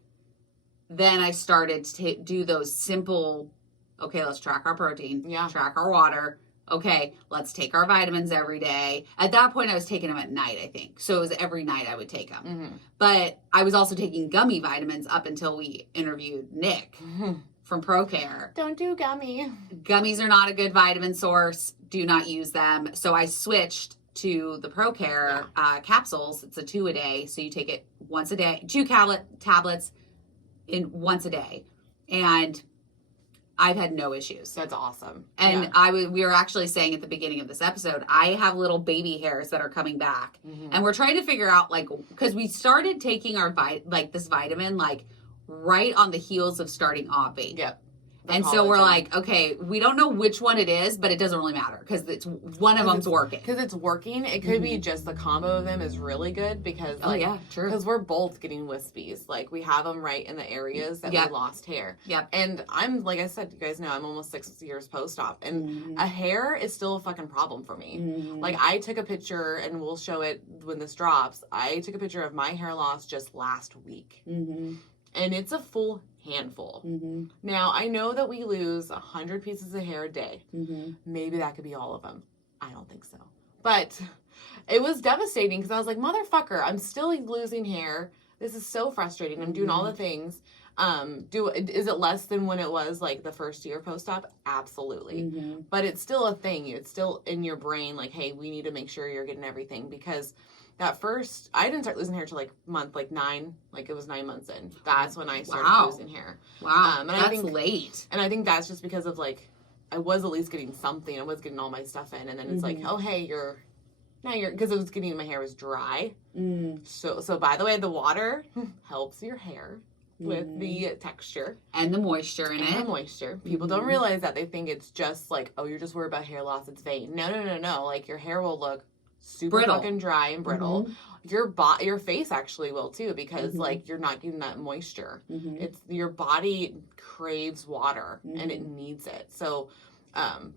then I started to do those simple, okay, let's track our protein, track our water. Okay, let's take our vitamins every day. At that point, I was taking them at night, I think. So it was every night I would take them. But I was also taking gummy vitamins up until we interviewed Nick from ProCare. Don't do gummy. Gummies are not a good vitamin source. Do not use them. So I switched to the ProCare capsules. It's a 2 a day. So you take it once a day, 2 tablets in once a day. And I've had no issues. That's awesome. And we were actually saying at the beginning of this episode, I have little baby hairs that are coming back. And we're trying to figure out, because we started taking our this vitamin, right on the heels of starting Obvi. Yep. And so we're like, okay, we don't know which one it is, but it doesn't really matter because it's one of them's working. Because it's working. It could be just the combo of them is really good because, true. Because we're both getting wispies. Like, we have them right in the areas that we lost hair. Yep. And I'm, like I said, you guys know, I'm almost 6 years post-op. And a hair is still a fucking problem for me. Like, I took a picture, and we'll show it when this drops. I took a picture of my hair loss just last week. And it's a full handful. Now, I know that we lose 100 pieces of hair a day. Maybe that could be all of them. I don't think so. But it was devastating because I was like, motherfucker, I'm still losing hair. This is so frustrating. I'm doing all the things. Is it less than when it was like the first year post-op? Absolutely. But it's still a thing. It's still in your brain like, hey, we need to make sure you're getting everything because that first, I didn't start losing hair till like month, like 9, like it was 9 months in. That's when I started losing hair. Wow. And that's I think, late. And I think that's just because of like, I was at least getting something. I was getting all my stuff in. And then it's like, oh, hey, because it was getting, my hair was dry. So by the way, the water helps your hair with the texture. And the moisture in it. And the moisture. People don't realize that. They think it's just like, oh, you're just worried about hair loss. It's vain. No. Like your hair will look super brittle. Fucking dry and brittle. Your face actually will too because like you're not getting that moisture. It's your body craves water and it needs it. So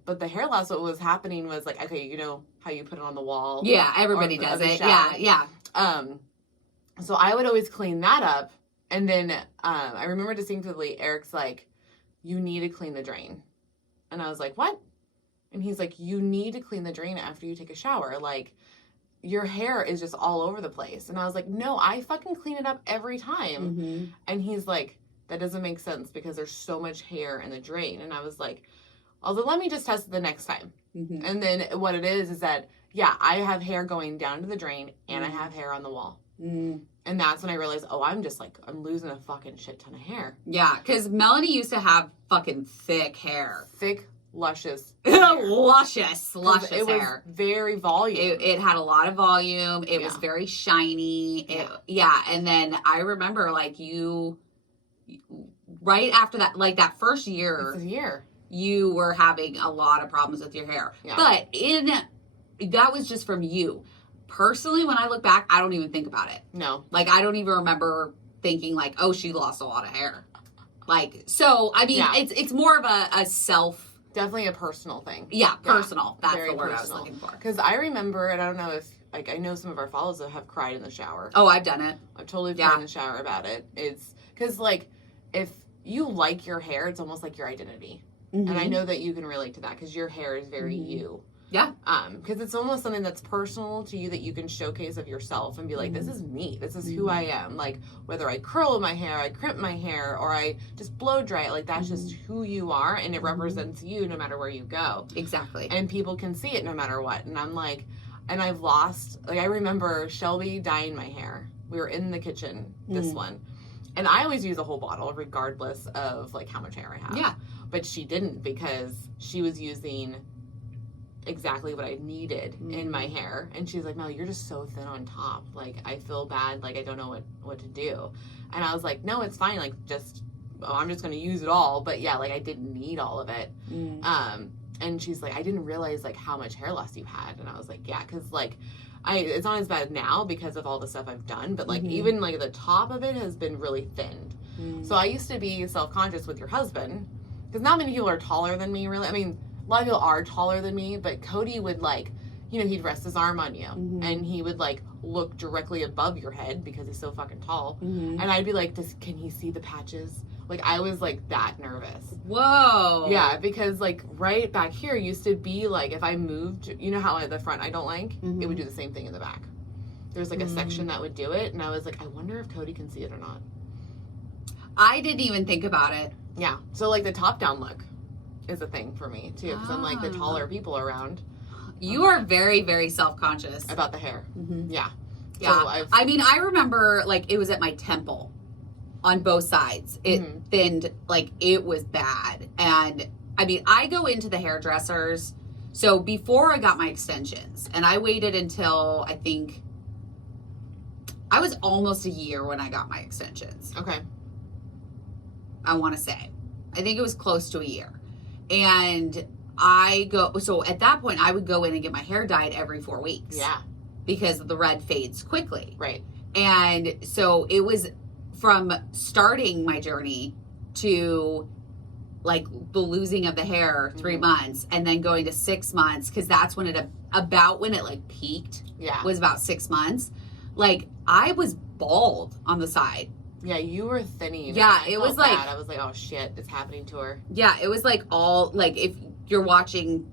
but the hair loss, what was happening was like, okay, you know how you put it on the wall? Yeah, everybody does it. Yeah. So I would always clean that up. And then I remember distinctly Eric's like, you need to clean the drain. And I was like, what? And he's like, you need to clean the drain after you take a shower. Like, your hair is just all over the place. And I was like, no, I fucking clean it up every time. And he's like, that doesn't make sense because there's so much hair in the drain. And I was like, let me just test it the next time. And then what it is that, yeah, I have hair going down to the drain and I have hair on the wall. And that's when I realized, I'm losing a fucking shit ton of hair. Yeah, because Melanie used to have fucking thick hair. Thick, luscious hair. luscious it hair. Was very volume. It had a lot of volume. It was very shiny. And then I remember like you, right after that, like that first year. It's a year. You were having a lot of problems with your hair. Yeah. But that was just from you. Personally, when I look back, I don't even think about it. No. Like, I don't even remember thinking, like, oh, she lost a lot of hair. Like, so, I mean, it's more of a self... Definitely a personal thing. Yeah, personal. That's very the word personal. I was looking for. Because I remember, and I don't know if, like, I know some of our followers have cried in the shower. Oh, I've done it. I've totally cried in the shower about it. It's... Because, like, if you like your hair, it's almost like your identity. And I know that you can relate to that because your hair is very you. Yeah. Because it's almost something that's personal to you that you can showcase of yourself and be like, this is me. This is who I am. Like, whether I curl my hair, I crimp my hair, or I just blow dry it, like, that's just who you are, and it represents you no matter where you go. Exactly. And people can see it no matter what. And I'm like, and I've lost, like, I remember Shelby dyeing my hair. We were in the kitchen, this one. And I always use a whole bottle regardless of, like, how much hair I have. Yeah. But she didn't because she was using exactly what I needed in my hair. And she's like, Mel, you're just so thin on top. Like, I feel bad. Like, I don't know what to do. And I was like, no, it's fine. Like, I'm just going to use it all. But yeah, like, I didn't need all of it. And she's like, I didn't realize, like, how much hair loss you had. And I was like, yeah, because, like, it's not as bad now because of all the stuff I've done. But, like, even, like, the top of it has been really thinned. So I used to be self-conscious with your husband. Because not many people are taller than me, really. I mean, a lot of people are taller than me, but Cody would, like, you know, he'd rest his arm on you. And he would, like, look directly above your head because he's so fucking tall. And I'd be like, can he see the patches? Like, I was, like, that nervous. Whoa. Yeah, because, like, right back here used to be, like, if I moved, you know how at the front I don't like? It would do the same thing in the back. There's, like, a section that would do it. And I was like, I wonder if Cody can see it or not. I didn't even think about it. Yeah. So, like, the top-down look is a thing for me, too. Because I'm, like, the taller people around. You are very, very self-conscious. About the hair. Yeah. Yeah. So I mean, I remember, like, it was at my temple on both sides. It thinned, like, it was bad. And, I mean, I go into the hairdressers. So, before I got my extensions, and I waited until, I think, I was almost a year when I got my extensions. Okay. I want to say. I think it was close to a year. And so at that point, I would go in and get my hair dyed every 4 weeks. Yeah. Because the red fades quickly. Right. And so it was from starting my journey to like the losing of the hair 3 months and then going to 6 months, because that's when about when it like peaked. Yeah. Was about 6 months. Like I was bald on the side. Yeah, you were thinning. Yeah, it was like bad. I was like, oh shit, it's happening to her. Yeah, it was like all like if you're watching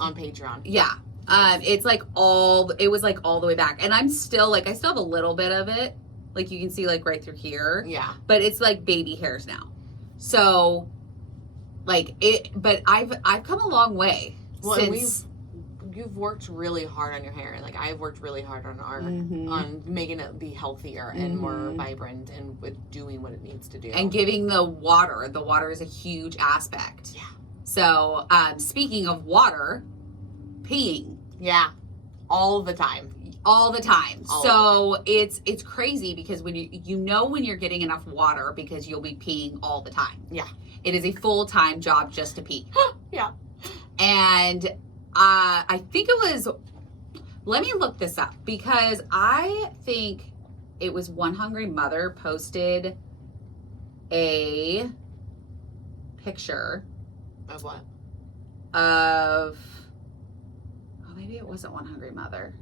on Patreon. Yeah. It's like it was like all the way back. And I'm still like I still have a little bit of it. Like you can see like right through here. Yeah. But it's like baby hairs now. So like but I've come a long way since you've worked really hard on your hair. Like I've worked really hard on on making it be healthier and more vibrant and with doing what it needs to do. And giving the water. The water is a huge aspect. Yeah. So speaking of water, peeing. Yeah. All the time. It's crazy because when you know when you're getting enough water because you'll be peeing all the time. Yeah. It is a full-time job just to pee. Yeah. And I think it was, let me look this up because I think it was One Hungry Mother posted a picture. Of what? Maybe it wasn't One Hungry Mother.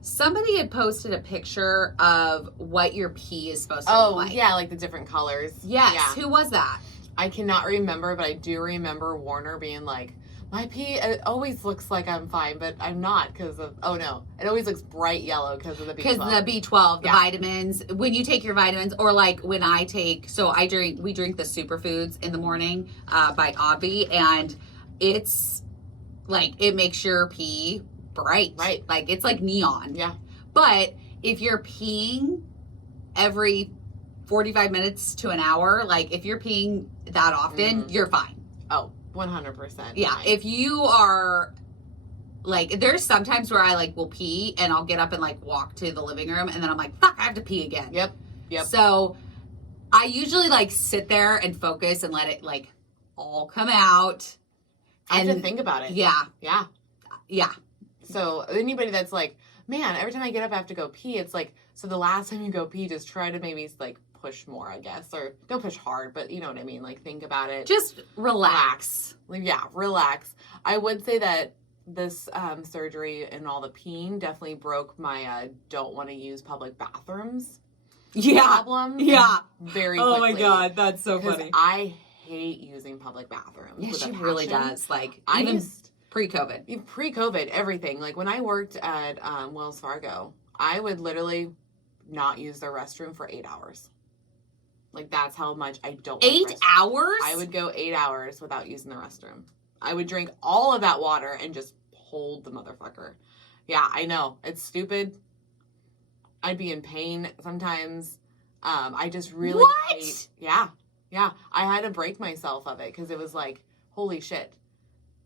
Somebody had posted a picture of what your pee is supposed to look like. Oh, yeah, like the different colors. Yes. Yeah. Who was that? I cannot remember, but I do remember Warner being like, my pee, it always looks like I'm fine, but I'm not because of, oh no, it always looks bright yellow because of the B12. Because the B12, the vitamins, when you take your vitamins, or like when I take, we drink the superfoods in the morning by Obvi, and it's like, it makes your pee bright. Right. Like, it's like neon. Yeah. But if you're peeing every 45 minutes to an hour, like if you're peeing that often, you're fine. Oh, 100%. Yeah. Fine. If you are like, there's sometimes where I like will pee and I'll get up and like walk to the living room and then I'm like, fuck, I have to pee again. Yep. So I usually like sit there and focus and let it like all come out. I have to think about it. Yeah. Yeah. Yeah. So anybody that's like, man, every time I get up I have to go pee, it's like, so the last time you go pee, just try to maybe like push more, I guess, or don't push hard, but you know what I mean, like think about it. Just relax. Yeah, relax. I would say that this surgery and all the peeing definitely broke my don't want to use public bathrooms problem. Yeah. Very quickly. Oh my God, that's so funny. I hate using public bathrooms. Yeah, with she a really passion. does. Like, I even used pre-COVID. Pre-COVID, everything. Like when I worked at Wells Fargo, I would literally not use their restroom for 8 hours. Like that's how much I don't like 8 hours? I would go 8 hours without using the restroom. I would drink all of that water and just hold the motherfucker. Yeah, I know. It's stupid. I'd be in pain sometimes. I just really hate. Yeah. I had to break myself of it because it was like, holy shit.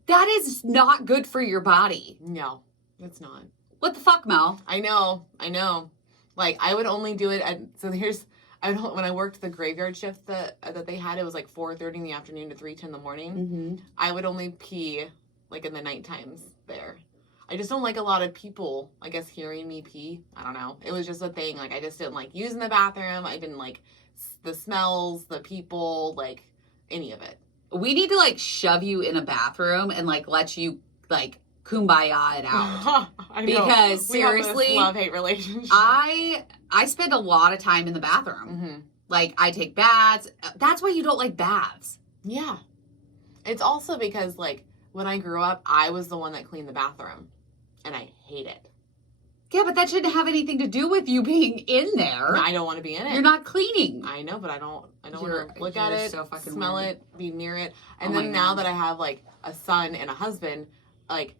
That is not good for your body. No, it's not. What the fuck, Mel? I know. Like I would only do it when I worked the graveyard shift that they had, it was like 4:30 in the afternoon to 3:10 in the morning. Mm-hmm. I would only pee like in the night times there. I just don't like a lot of people, I guess, hearing me pee. I don't know. It was just a thing. Like I just didn't like using the bathroom. I didn't like the smells, the people, like any of it. We need to like shove you in a bathroom and like let you like kumbaya it out. I know. Because seriously, love-hate relationship. I spend a lot of time in the bathroom. Mm-hmm. Like I take baths. That's why you don't like baths. Yeah. It's also because like when I grew up, I was the one that cleaned the bathroom and I hate it. Yeah, but that shouldn't have anything to do with you being in there. I don't want to be in it. You're not cleaning. I know, but I don't want to look at it, so fucking smell weird. it, be near it. And then now that I have like a son and a husband, like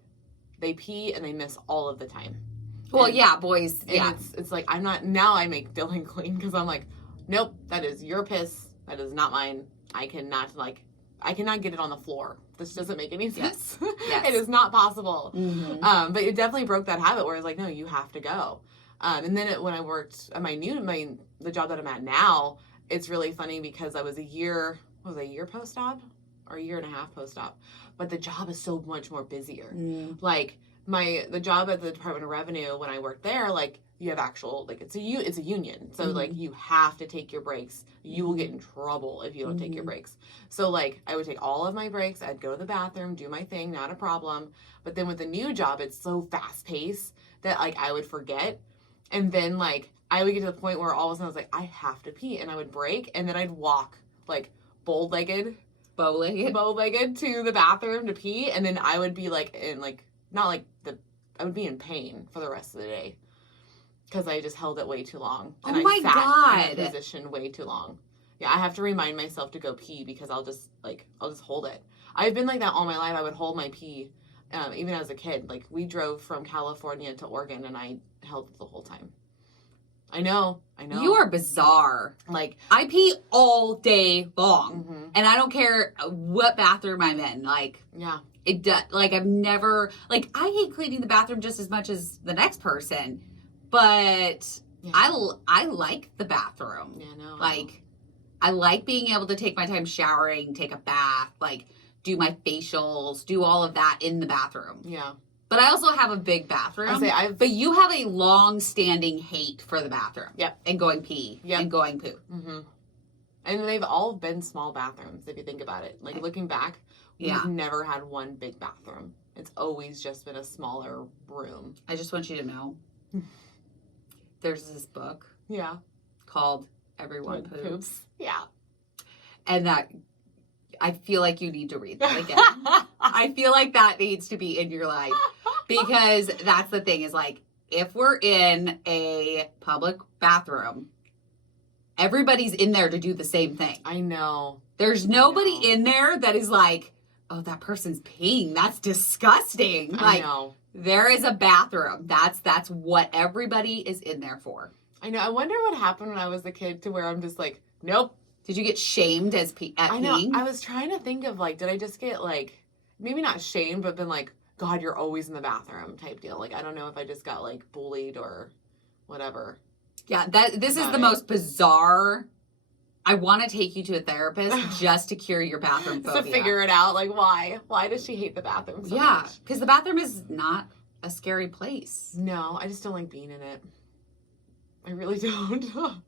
they pee and they miss all of the time. Well, and, yeah, boys. Yeah. It's like I make Dylan clean because I'm like, nope, that is your piss. That is not mine. I cannot get it on the floor. This doesn't make any sense. Yes. It is not possible. Mm-hmm. But it definitely broke that habit where I was like, no, you have to go. And then when I worked at the job that I'm at now, it's really funny because I was a year what was it, a year post-op or a year and a half post-op, but the job is so much more busier. Like the job at the Department of Revenue when I worked there, like you have actual, like it's a union, so like you have to take your breaks. You will get in trouble if you don't take your breaks. So like I would take all of my breaks, I'd go to the bathroom, do my thing, not a problem. But then with the new job, it's so fast paced that like I would forget, and then like I would get to the point where all of a sudden I was like, I have to pee, and I would break, and then I'd walk like bow-legged to the bathroom to pee, and then I would be like in like I would be in pain for the rest of the day because I just held it way too long. And oh my God. In a position way too long. Yeah, I have to remind myself to go pee because I'll just hold it. I've been like that all my life. I would hold my pee, even as a kid. Like we drove from California to Oregon, and I held it the whole time. I know. You are bizarre. Like I pee all day long, and I don't care what bathroom I'm in. Like, yeah, it does. Like I've never like I hate cleaning the bathroom just as much as the next person, but yeah. I like the bathroom. Yeah, no. Like I like being able to take my time showering, take a bath, like do my facials, do all of that in the bathroom. Yeah. But I also have a big bathroom. But you have a long-standing hate for the bathroom. Yep. And going pee. Yep. And going poo. And they've all been small bathrooms, if you think about it. Like, looking back, we've never had one big bathroom. It's always just been a smaller room. I just want you to know, there's this book. Yeah. Called Everyone Poops. Yeah. And that... I feel like you need to read that again. I feel like that needs to be in your life. Because that's the thing is like, if we're in a public bathroom, everybody's in there to do the same thing. I know. There's nobody in there that is like, oh, that person's peeing. That's disgusting. I know. There is a bathroom. That's what everybody is in there for. I know. I wonder what happened when I was a kid to where I'm just like, nope. Did you get shamed at peeing? I know. I was trying to think of like, did I just get like, maybe not shamed, but been like, God, you're always in the bathroom type deal. Like, I don't know if I just got like bullied or whatever. Yeah, this is the most bizarre. I want to take you to a therapist just to cure your bathroom phobia. To figure it out. Like, why? Why does she hate the bathroom so much? Because the bathroom is not a scary place. No, I just don't like being in it. I really don't.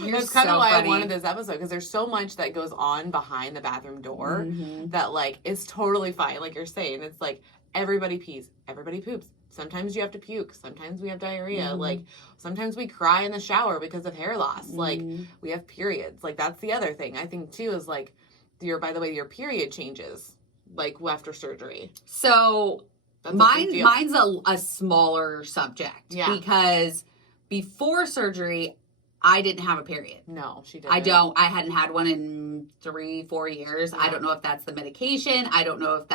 That's kind of why I wanted this episode, because there's so much that goes on behind the bathroom door that like is totally fine. Like you're saying, it's like everybody pees, everybody poops. Sometimes you have to puke. Sometimes we have diarrhea. Like sometimes we cry in the shower because of hair loss. Like we have periods. Like that's the other thing I think too is like by the way, your period changes like after surgery. So mine's a smaller subject because before surgery, I didn't have a period. No, she didn't. I hadn't had one in 3-4 years. Yeah. I don't know if that's the medication. I don't know if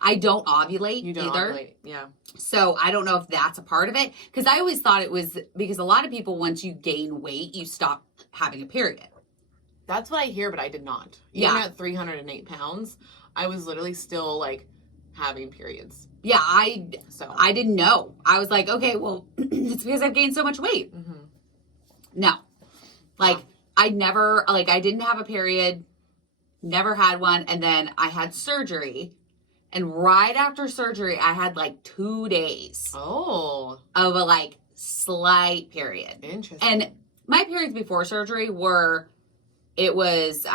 I don't ovulate you don't either. Ovulate. Yeah. So I don't know if that's a part of it. Because I always thought it was, because a lot of people, once you gain weight, you stop having a period. That's what I hear, but I did not. Even at 308 pounds, I was literally still like having periods. Yeah, I didn't know. I was like, okay, well, it's because I've gained so much weight. No. Like, I didn't have a period, never had one, and then I had surgery, and right after surgery, I had, like, 2 days. Oh. Of a, like, slight period. Interesting. And my periods before surgery it was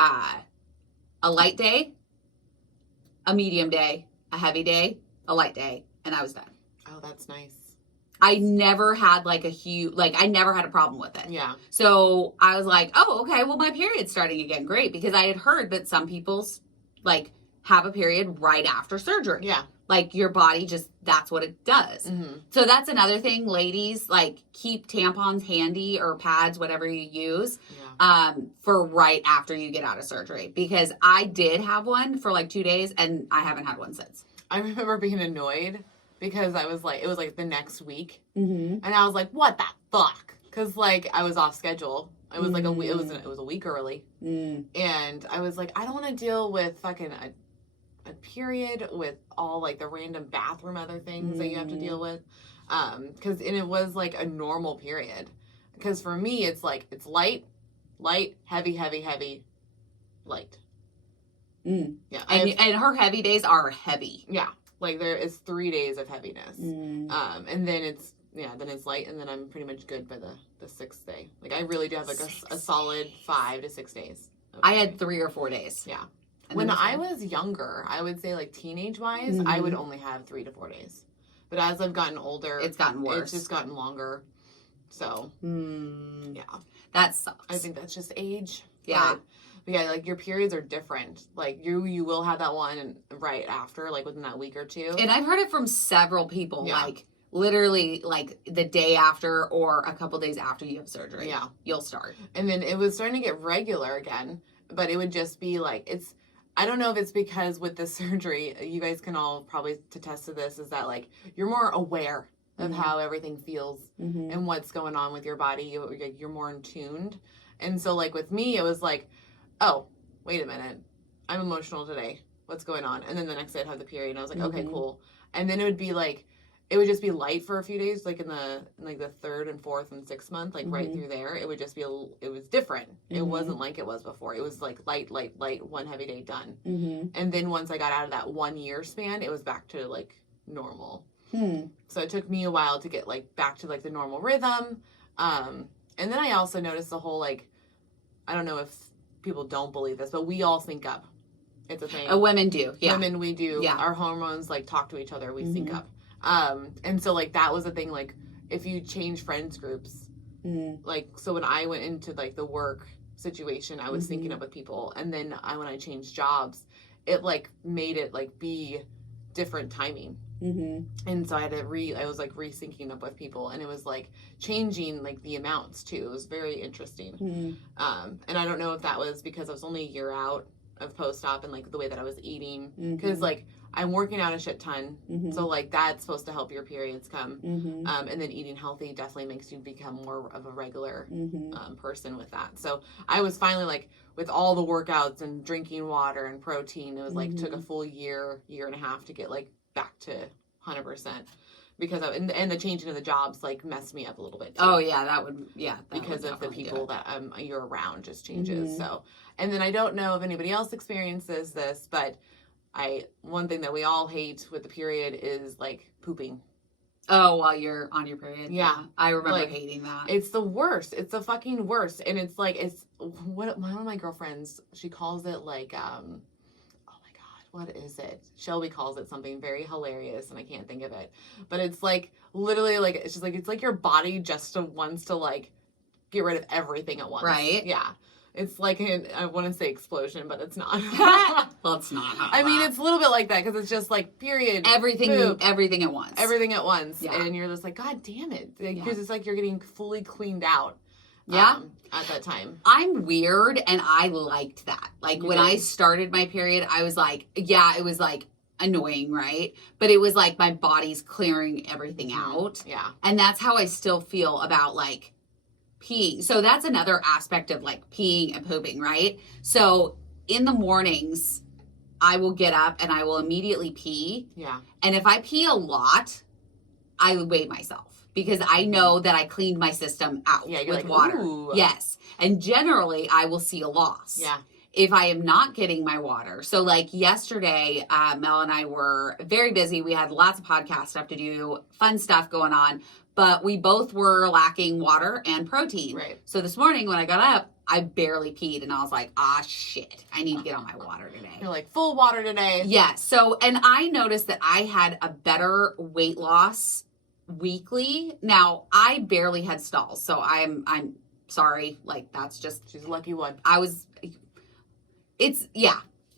a light day, a medium day, a heavy day, a light day, and I was done. Oh, that's nice. I never had like I never had a problem with it. Yeah. So I was like, oh, okay, well, my period's starting again. Great. Because I had heard that some people like have a period right after surgery. Yeah. Like your body that's what it does. So that's another thing, ladies, like keep tampons handy or pads, whatever you use, for right after you get out of surgery. Because I did have one for like 2 days and I haven't had one since. I remember being annoyed because I was like, it was like the next week. And I was like, what the fuck? Because like I was off schedule. It was like it was a week early. And I was like, I don't want to deal with fucking a period with all like the random bathroom other things that you have to deal with. And it was like a normal period. Because for me, it's like, it's light, heavy, light. Yeah. And her heavy days are heavy. Yeah. Like there is 3 days of heaviness. And then it's light, and then I'm pretty much good by the 6th day. Like I really do have like a solid 5 to 6 days. I had 3 or 4 days. Yeah. When I was younger, I would say like teenage wise, I would only have 3 to 4 days. But as I've gotten older, it's gotten worse. It's just gotten longer. So, yeah. That sucks. I think that's just age. Yeah. But yeah, like your periods are different. Like you will have that one right after, like within that week or two. And I've heard it from several people, like literally like the day after or a couple days after you have surgery. Yeah. You'll start. And then it was starting to get regular again, but it would just be like, I don't know if it's because with the surgery, you guys can all probably attest to this, is that like you're more aware of how everything feels and what's going on with your body. You're more in tuned. And so like with me, it was like, oh, wait a minute. I'm emotional today. What's going on? And then the next day I'd have the period and I was like, okay, cool. And then it would be like, it would just be light for a few days, like in the 3rd and 4th and 6th month, like right through there. It would just be, it was different. It wasn't like it was before. It was like light, one heavy day done. And then once I got out of that 1 year span, it was back to like normal. So it took me a while to get like back to like the normal rhythm. And then I also noticed the whole like, I don't know if people don't believe this, but we all sync up. It's a thing. Women do. Yeah. Women, we do. Yeah. Our hormones like talk to each other. We sync up. And so like that was the thing, like if you change friends groups, like, so when I went into like the work situation, I was syncing up with people. And then when I changed jobs, it like made it like be different timing. And so I had to I was like resyncing up with people, and it was like changing like the amounts too. It was very interesting. And I don't know if that was because I was only a year out of post-op and like the way that I was eating, because like I'm working out a shit ton, so like that's supposed to help your periods come. And then eating healthy definitely makes you become more of a regular person with that. So I was finally like, with all the workouts and drinking water and protein, it was like took a full year and a half to get like back to 100%, because and the changing of the jobs like messed me up a little bit too. Oh yeah, that because of the people that you're around just changes. So, and then I don't know if anybody else experiences this, but one thing that we all hate with the period is like pooping. Oh, while you're on your period? Yeah. I remember like, hating that. It's the worst. It's the fucking worst. And it's like, one of my girlfriends, she calls it like, what is it? Shelby calls it something very hilarious, and I can't think of it. But it's like literally like it's like your body just wants to like get rid of everything at once. Right? Yeah. It's like I want to say explosion, but it's not. Well, it's not. I mean, it's a little bit like that, because it's just like period. Everything at once. Everything at once. Yeah. And you're just like, God damn it. Because it's like you're getting fully cleaned out. Yeah. At that time. I'm weird, and I liked that. Like when I started my period, I was like, yeah, it was like annoying, right? But it was like my body's clearing everything out. Yeah. And that's how I still feel about like peeing. So that's another aspect of like peeing and pooping, right? So in the mornings, I will get up and I will immediately pee. Yeah. And if I pee a lot, I weigh myself, because I know that I cleaned my system out with like, water. Ooh. Yes. And generally, I will see a loss. Yeah. If I am not getting my water. So like yesterday, Mel and I were very busy. We had lots of podcast stuff to do, fun stuff going on, but we both were lacking water and protein. Right. So this morning when I got up, I barely peed, and I was like, shit, I need to get on my water today. You're like, full water today. Yeah. So, and I noticed that I had a better weight loss weekly. Now, I barely had stalls, so I'm sorry. Like, that's just... She's a lucky one. It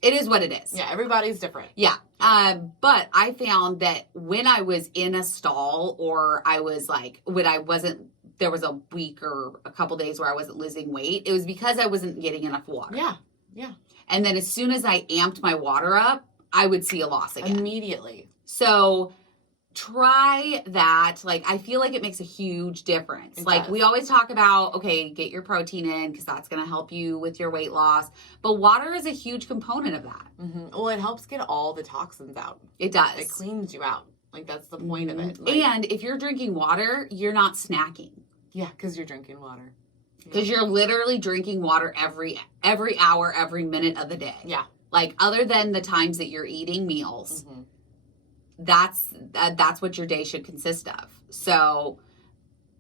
is what it is. Yeah, everybody's different. Yeah. But I found that when I was in a stall, or I was like, there was a week or a couple days where I wasn't losing weight, it was because I wasn't getting enough water. Yeah. Yeah. And then as soon as I amped my water up, I would see a loss again. Immediately. So try that. Like, I feel like it makes a huge difference. It like does. We always talk about, okay, get your protein in, because that's going to help you with your weight loss. But water is a huge component of that. Well, it helps get all the toxins out. It does. It cleans you out. Like, that's the point of it. Like, and if you're drinking water, you're not snacking. Yeah, because you're drinking water. Because you're literally drinking water every hour, every minute of the day. Yeah. Like, other than the times that you're eating meals, Mm-hmm. that's what your day should consist of. So,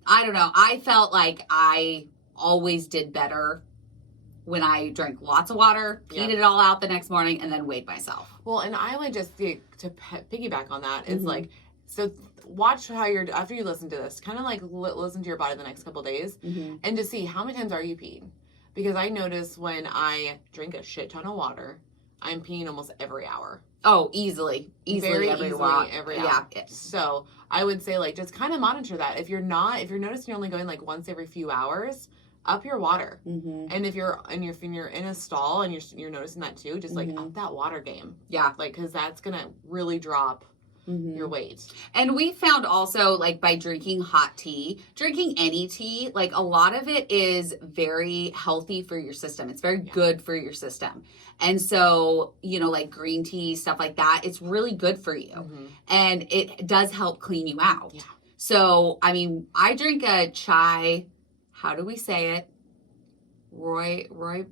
I don't know. I felt like I always did better when I drank lots of water, peed it all out the next morning, and then weighed myself. Well, and I would just to piggyback on that is Mhm. like, so watch how you're, after you listen to this, kind of like listen to your body the next couple days and to see how many times are you peeing. Because I notice when I drink a shit ton of water, I'm peeing almost every hour. Oh, easily Very every easily hour. every hour. Yeah. So I would say like just kind of monitor that. If you're noticing you're only going like once every few hours, up your water. Mm-hmm. And if you're in a stall and you're noticing that too, just like up that water game. Yeah. Like, because that's gonna really drop your weight. And we found also, like, by drinking hot tea, drinking any tea, like, a lot of it is very healthy for your system. It's very good for your system. And so, you know, like green tea, stuff like that, it's really good for you. And it does help clean you out. Yeah. So, I mean, I drink a chai, how do we say it? Rooibos.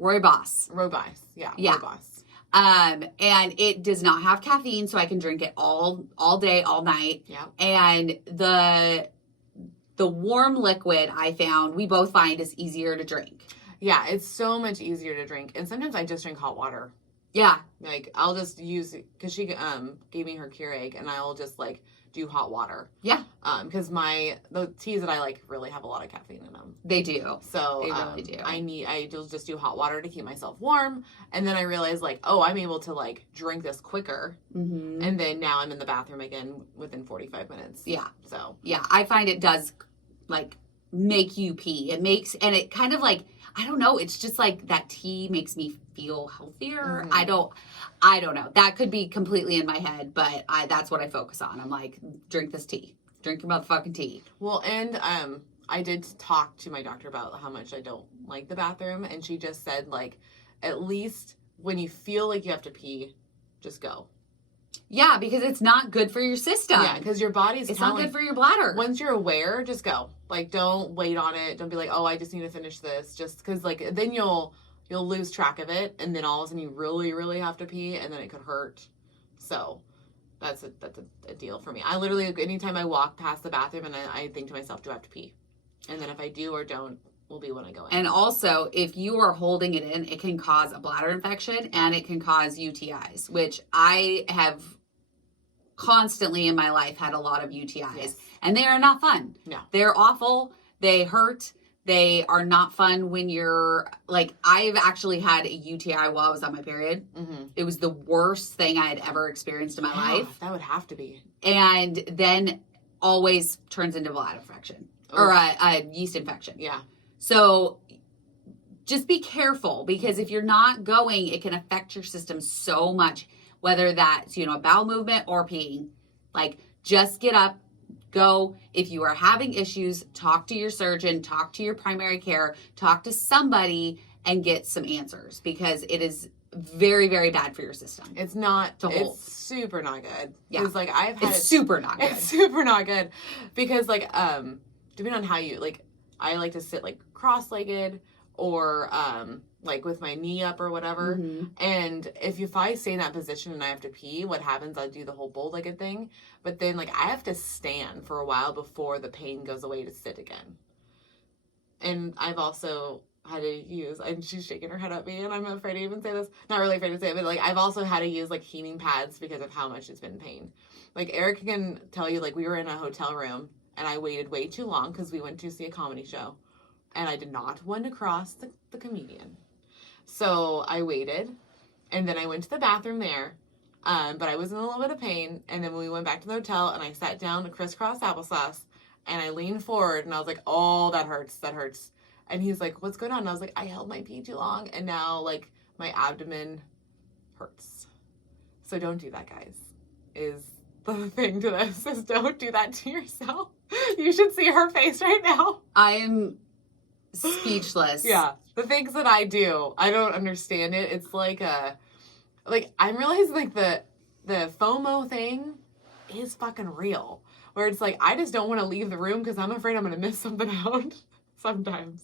Rooibos. Yeah. Yeah. Rooibos. And it does not have caffeine, so I can drink it all day, all night. Yeah. And the warm liquid I found, we both find is easier to drink. Yeah, it's so much easier to drink. And sometimes I just drink hot water. Yeah. Like, I'll just use, because she gave me her Keurig, and I'll just, like, do hot water. Yeah. Because the teas that I like really have a lot of caffeine in them. They do. So they really do. I just do hot water to keep myself warm. And then I realized, like, oh, I'm able to, like, drink this quicker. Mm-hmm. And then now I'm in the bathroom again within 45 minutes. Yeah. So. Yeah, I find it does, like, make you pee. It makes, and it kind of, like, I don't know, it's just like that tea makes me feel healthier. Mm-hmm. I don't know. That could be completely in my head, but that's what I focus on. I'm like, drink this tea. Drink your motherfucking tea. Well, and I did talk to my doctor about how much I don't like the bathroom, and she just said, like, at least when you feel like you have to pee, just go. Yeah, because it's not good for your system. Yeah, because your body's It's not good for your bladder. Once you're aware, just go. Like, don't wait on it. Don't be like, oh, I just need to finish this. Just because, like, then you'll lose track of it, and then all of a sudden you really, really have to pee, and then it could hurt. So that's a deal for me. I literally, anytime I walk past the bathroom, and I think to myself, do I have to pee? And then if I do or don't, will be when I go in. And also, if you are holding it in, it can cause a bladder infection, and it can cause UTIs, which I have constantly in my life had a lot of UTIs. Yes. And they are not fun. No. They're awful. They hurt. They are not fun when you're, like, I've actually had a UTI while I was on my period. Mm-hmm. It was the worst thing I had ever experienced in my life. That would have to be. And then always turns into bladder infection or a yeast infection. Yeah. So just be careful, because if you're not going, it can affect your system so much, whether that's, a bowel movement or peeing. Like, just get up, go. If you are having issues, talk to your surgeon, talk to your primary care, talk to somebody and get some answers, because it is very, very bad for your system. It's not to hold. It's super not good. Yeah. Because, like, I've had it's super not good. It's super not good. Because, like, depending on how you, like, I like to sit, like, cross-legged or, like, with my knee up or whatever. Mm-hmm. And if I stay in that position and I have to pee, what happens, I do the whole bow-legged thing. But then, like, I have to stand for a while before the pain goes away to sit again. And I've also had to use, and she's shaking her head at me, and I'm afraid to even say this. Not really afraid to say it, but, like, I've also had to use, like, heating pads because of how much it's been pain. Like, Eric can tell you, like, we were in a hotel room, and I waited way too long because we went to see a comedy show. And I did not want to cross the comedian. So I waited, and then I went to the bathroom there, but I was in a little bit of pain. And then we went back to the hotel, and I sat down to crisscross applesauce, and I leaned forward, and I was like, oh, that hurts. And he's like, what's going on? And I was like, I held my pee too long, and now, like, my abdomen hurts. So don't do that, guys, is the thing to this, is don't do that to yourself. You should see her face right now. I am speechless. Yeah. The things that I do, I don't understand it. It's like I'm realizing, like, the FOMO thing is fucking real. Where it's like, I just don't want to leave the room because I'm afraid I'm going to miss something out sometimes.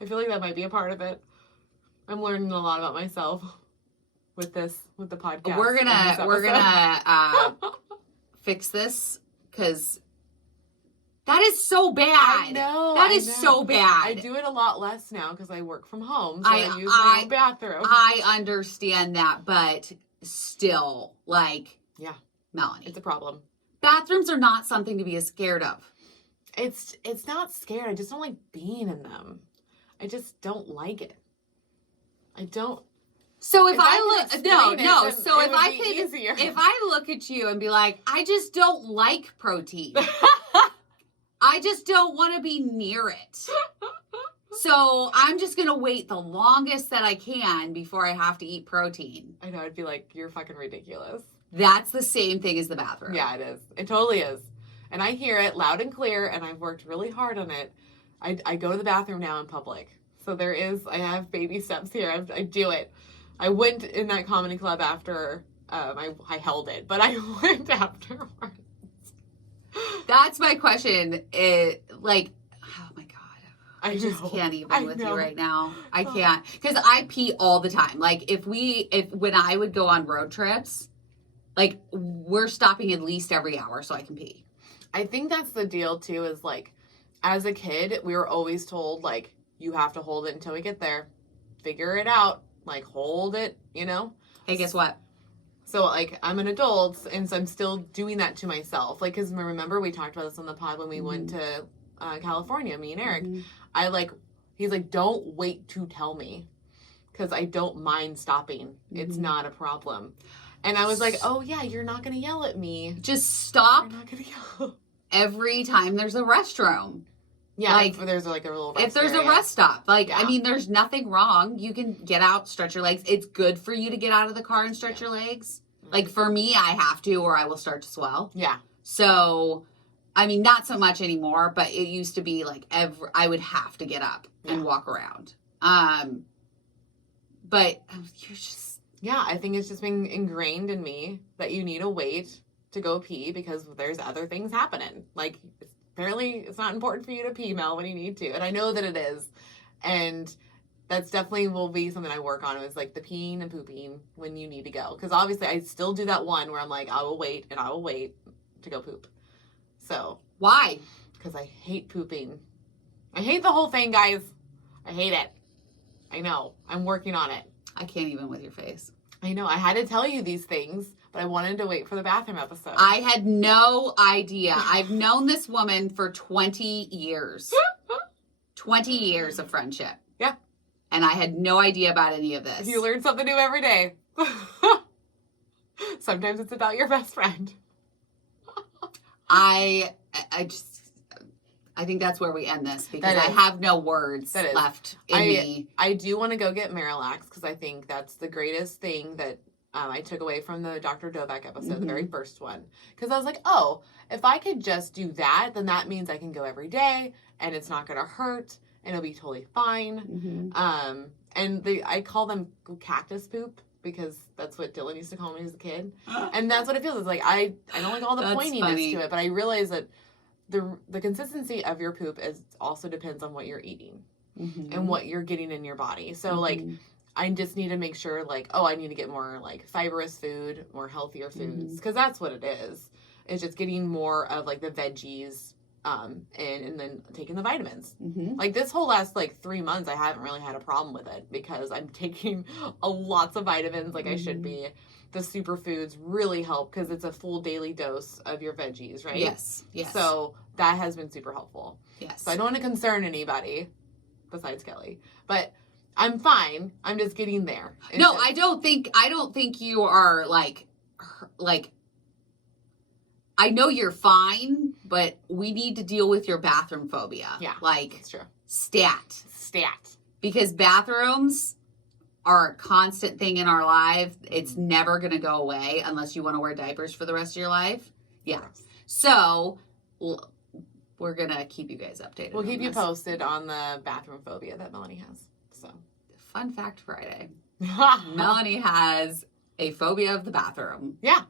I feel like that might be a part of it. I'm learning a lot about myself. with the podcast. We're gonna fix this because that is so bad. I know. That is so bad. I do it a lot less now because I work from home, so I use my own bathroom. I understand that, but still, like, yeah, Melanie, it's a problem. Bathrooms are not something to be scared of. It's not scared. I just don't like being in them. I just don't like it. I don't. So if I I could look, explain no. it, So it if I would be could, easier. if I look at you and be like, I just don't like protein. I just don't want to be near it. So I'm just going to wait the longest that I can before I have to eat protein. I know. I'd be like, you're fucking ridiculous. That's the same thing as the bathroom. Yeah, it is. It totally is. And I hear it loud and clear, and I've worked really hard on it. I go to the bathroom now in public. So I have baby steps here. I do it. I went in that comedy club after, I held it, but I went afterwards. That's my question. Oh my God. I just know. can't I even with know. you right now. I can't. Because I pee all the time. Like when I would go on road trips, like we're stopping at least every hour so I can pee. I think that's the deal too, is like, as a kid, we were always told, like, you have to hold it until we get there. Figure it out. Like, hold it, you know? Hey, guess what? So, like, I'm an adult, and so I'm still doing that to myself. Like, because remember, we talked about this on the pod when we went to California, me and Eric. He's like, don't wait to tell me, because I don't mind stopping. It's not a problem. And I was like, oh, yeah, you're not going to yell at me. Just stop You're not going to yell. every time there's a restroom. Yeah, like, if there's like a little rest if there's area. a rest stop. Like, Yeah. I mean, there's nothing wrong. You can get out, stretch your legs. It's good for you to get out of the car and stretch your legs. Like, for me, I have to, or I will start to swell. Yeah. So, I mean, not so much anymore, but it used to be like I would have to get up and walk around. But you're just... Yeah, I think it's just been ingrained in me that you need to wait to go pee because there's other things happening. Like, apparently it's not important for you to pee, Mel, when you need to. And I know that it is. And that's definitely will be something I work on, is like the peeing and pooping when you need to go. Because obviously I still do that one where I'm like, I will wait to go poop. So. Why? Because I hate pooping. I hate the whole thing, guys. I hate it. I know. I'm working on it. I can't even with your face. I know. I had to tell you these things, but I wanted to wait for the bathroom episode. I had no idea. I've known this woman for 20 years. 20 years of friendship. Yeah. And I had no idea about any of this. You learn something new every day. Sometimes it's about your best friend. I think that's where we end this, because I have no words left in me. I do want to go get Marilax, because I think that's the greatest thing that I took away from the Dr. Dovak episode, the very first one. Because I was like, oh, if I could just do that, then that means I can go every day, and it's not going to hurt, and it'll be totally fine. And I call them cactus poop, because that's what Dylan used to call me as a kid. And that's what it feels. It's like, I don't like all the pointiness to it, but I realize that the consistency of your poop also depends on what you're eating and what you're getting in your body. So like, I just need to make sure, like, oh, I need to get more like fibrous food, more healthier foods, because that's what it is. It's just getting more of like the veggies, and then taking the vitamins. Like this whole last like 3 months, I haven't really had a problem with it, because I'm taking lots of vitamins like I should be. The superfoods really help, because it's a full daily dose of your veggies, right? Yes. So that has been super helpful. Yes. So I don't want to concern anybody besides Kelly, but I'm fine. I'm just getting there. No, I don't think you are like, I know you're fine, but we need to deal with your bathroom phobia. Yeah. Like, It's true. stat. Because bathrooms are a constant thing in our life. It's never going to go away unless you want to wear diapers for the rest of your life. Yeah. So we're going to keep you guys updated. We'll keep you posted on the bathroom phobia that Melanie has. So, Fun fact Friday. Melanie has a phobia of the bathroom. Yeah.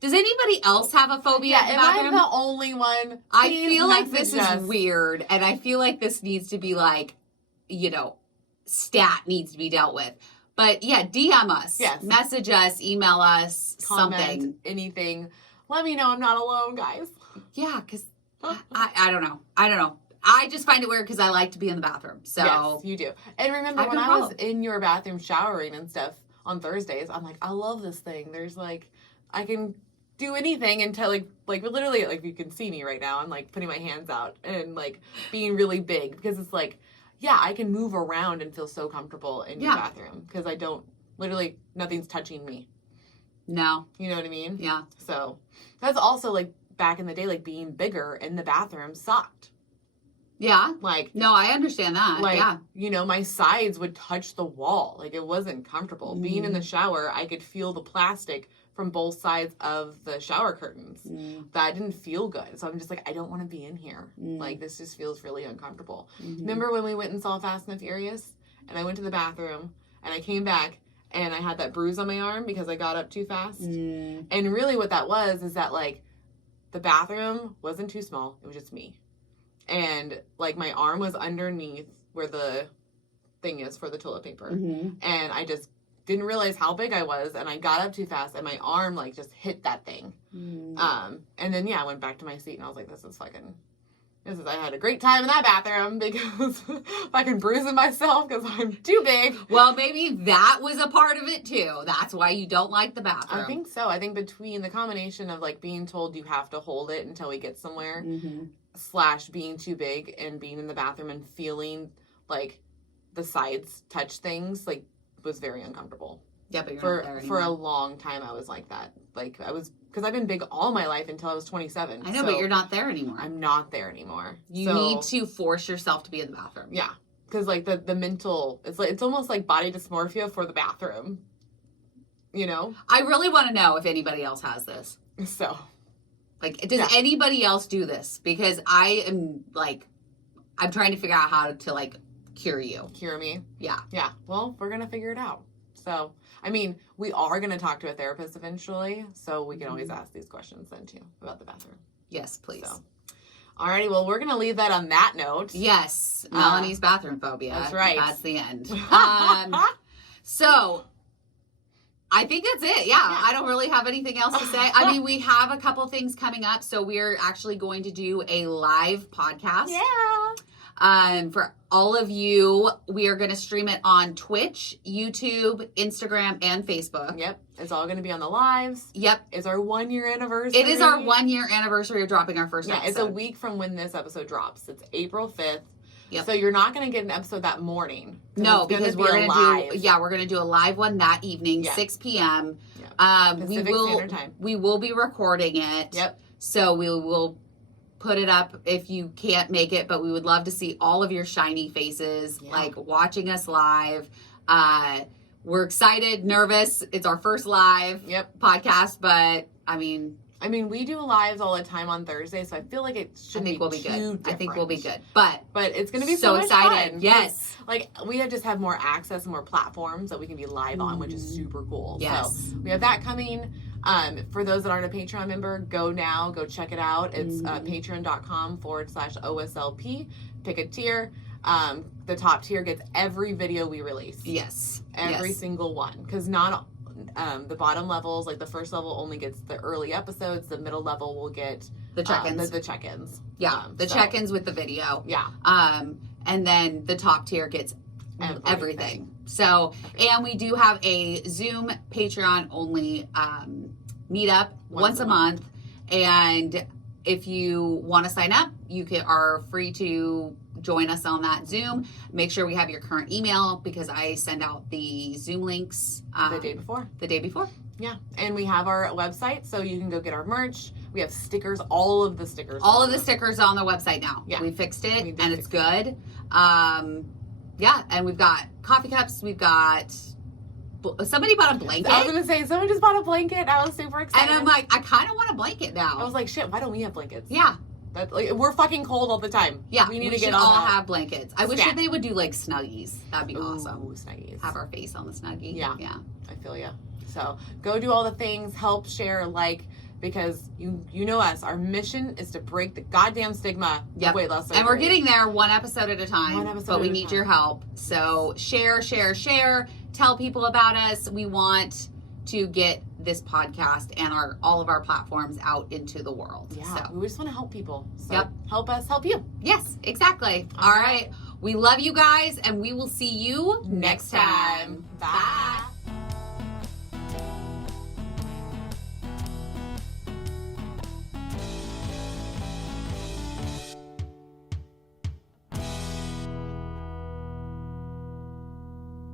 Does anybody else have a phobia of the bathroom? Am I the only one? I feel like this message is weird, and I feel like this needs to be like, stat needs to be dealt with. But yeah, DM us. Yes. Message us, email us, Comment, something. anything. Let me know I'm not alone, guys. Yeah, because I don't know. I don't know. I just find it weird because I like to be in the bathroom. So yes, you do. And remember when I was in your bathroom showering and stuff on Thursdays, I'm like, I love this thing. There's like, I can do anything until like literally, like you can see me right now. I'm like putting my hands out and like being really big because it's like, yeah, I can move around and feel so comfortable in your bathroom because I don't, literally nothing's touching me. No. You know what I mean? Yeah. So that's also like back in the day, like being bigger in the bathroom sucked. Yeah. Like, no, I understand that. Like, yeah. You know, my sides would touch the wall. Like, it wasn't comfortable. Being in the shower, I could feel the plastic from both sides of the shower curtains. That didn't feel good. So I'm just like, I don't want to be in here. Like, this just feels really uncomfortable. Remember when we went and saw Fast and the Furious? And I went to the bathroom, and I came back, and I had that bruise on my arm because I got up too fast. And really what that was is that, like, the bathroom wasn't too small. It was just me. And, like, my arm was underneath where the thing is for the toilet paper. And I just didn't realize how big I was. And I got up too fast. And my arm, like, just hit that thing. And then, yeah, I went back to my seat. And I was like, I had a great time in that bathroom because I can bruising myself because I'm too big. Well, maybe that was a part of it, too. That's why you don't like the bathroom. I think so. I think between the combination of, like, being told you have to hold it until we get somewhere... / being too big and being in the bathroom and feeling like the sides touch things, like, was very uncomfortable. Yeah, but you're not there anymore. For a long time I was like that. Like, I was, because I've been big all my life until I was 27. I know, but you're not there anymore. I'm not there anymore. You need to force yourself to be in the bathroom. Yeah. Because, like, the mental, it's almost like body dysmorphia for the bathroom. You know? I really want to know if anybody else has this. So... Like, does anybody else do this? Because I am, like, I'm trying to figure out how to, like, cure you. Cure me? Yeah. Yeah. Well, we're going to figure it out. So, I mean, we are going to talk to a therapist eventually, so we can always ask these questions then, too, about the bathroom. Yes, please. So. Alrighty, well, we're going to leave that on that note. Yes. Melanie's bathroom phobia. That's right. That's the end. So... I think that's it. Yeah, I don't really have anything else to say. I mean, we have a couple things coming up. So we're actually going to do a live podcast. Yeah. For all of you, we are going to stream it on Twitch, YouTube, Instagram, and Facebook. Yep. It's all going to be on the lives. Yep. It's our 1 year anniversary. It is our 1 year anniversary of dropping our first episode. Yeah, it's a week from when this episode drops. It's April 5th. Yep. So you're not going to get an episode that morning. No, because we're going to do we're going to do a live one that evening, 6 p.m. Pacific Standard Time. We will be recording it. Yep. So we will put it up if you can't make it, but we would love to see all of your shiny faces, like watching us live. We're excited, nervous. It's our first live podcast, but I mean, we do lives all the time on Thursday, so I feel like it should be we'll be good. different. I think we'll be good. But it's going to be so much excited. Fun. Yes. Like, we just have more access and more platforms that we can be live on, which is super cool. Yes. So we have that coming. For those that aren't a Patreon member, go check it out. It's patreon.com/OSLP. Pick a tier. The top tier gets every video we release. Yes. Every single one. Because not... the bottom levels, like the first level only gets the early episodes. The middle level will get the check-ins. The check-ins. Yeah, check-ins with the video. Yeah. And then the top tier gets everything. So, and we do have a Zoom Patreon only meetup once a month. And if you want to sign up, you are free to join us on that Zoom. Make sure we have your current email because I send out the Zoom links the day before. Yeah. And we have our website, so you can go get our merch. We have stickers, all of the stickers. All of the stickers on the website now. Yeah. We fixed it and it's good. Yeah. And we've got coffee cups. We've got... Somebody bought a blanket. I was going to say, someone just bought a blanket. I was super excited. And I'm like, I kind of want a blanket now. I was like, shit, why don't we have blankets? Yeah. We're fucking cold all the time. Yeah. We need to get all have blankets. I wish that they would do like Snuggies. That'd be awesome. Snuggies. Have our face on the Snuggie. Yeah. Yeah. I feel ya. So go do all the things, help, share, like, because you know us. Our mission is to break the goddamn stigma of weight loss surgery. And we're getting there one episode at a time. But we need your help. So share. Tell people about us. We want to get this podcast and all of our platforms out into the world. Yeah, so we just want to help people. So help us help you. Yes, exactly. All right. We love you guys, and we will see you next time. Bye.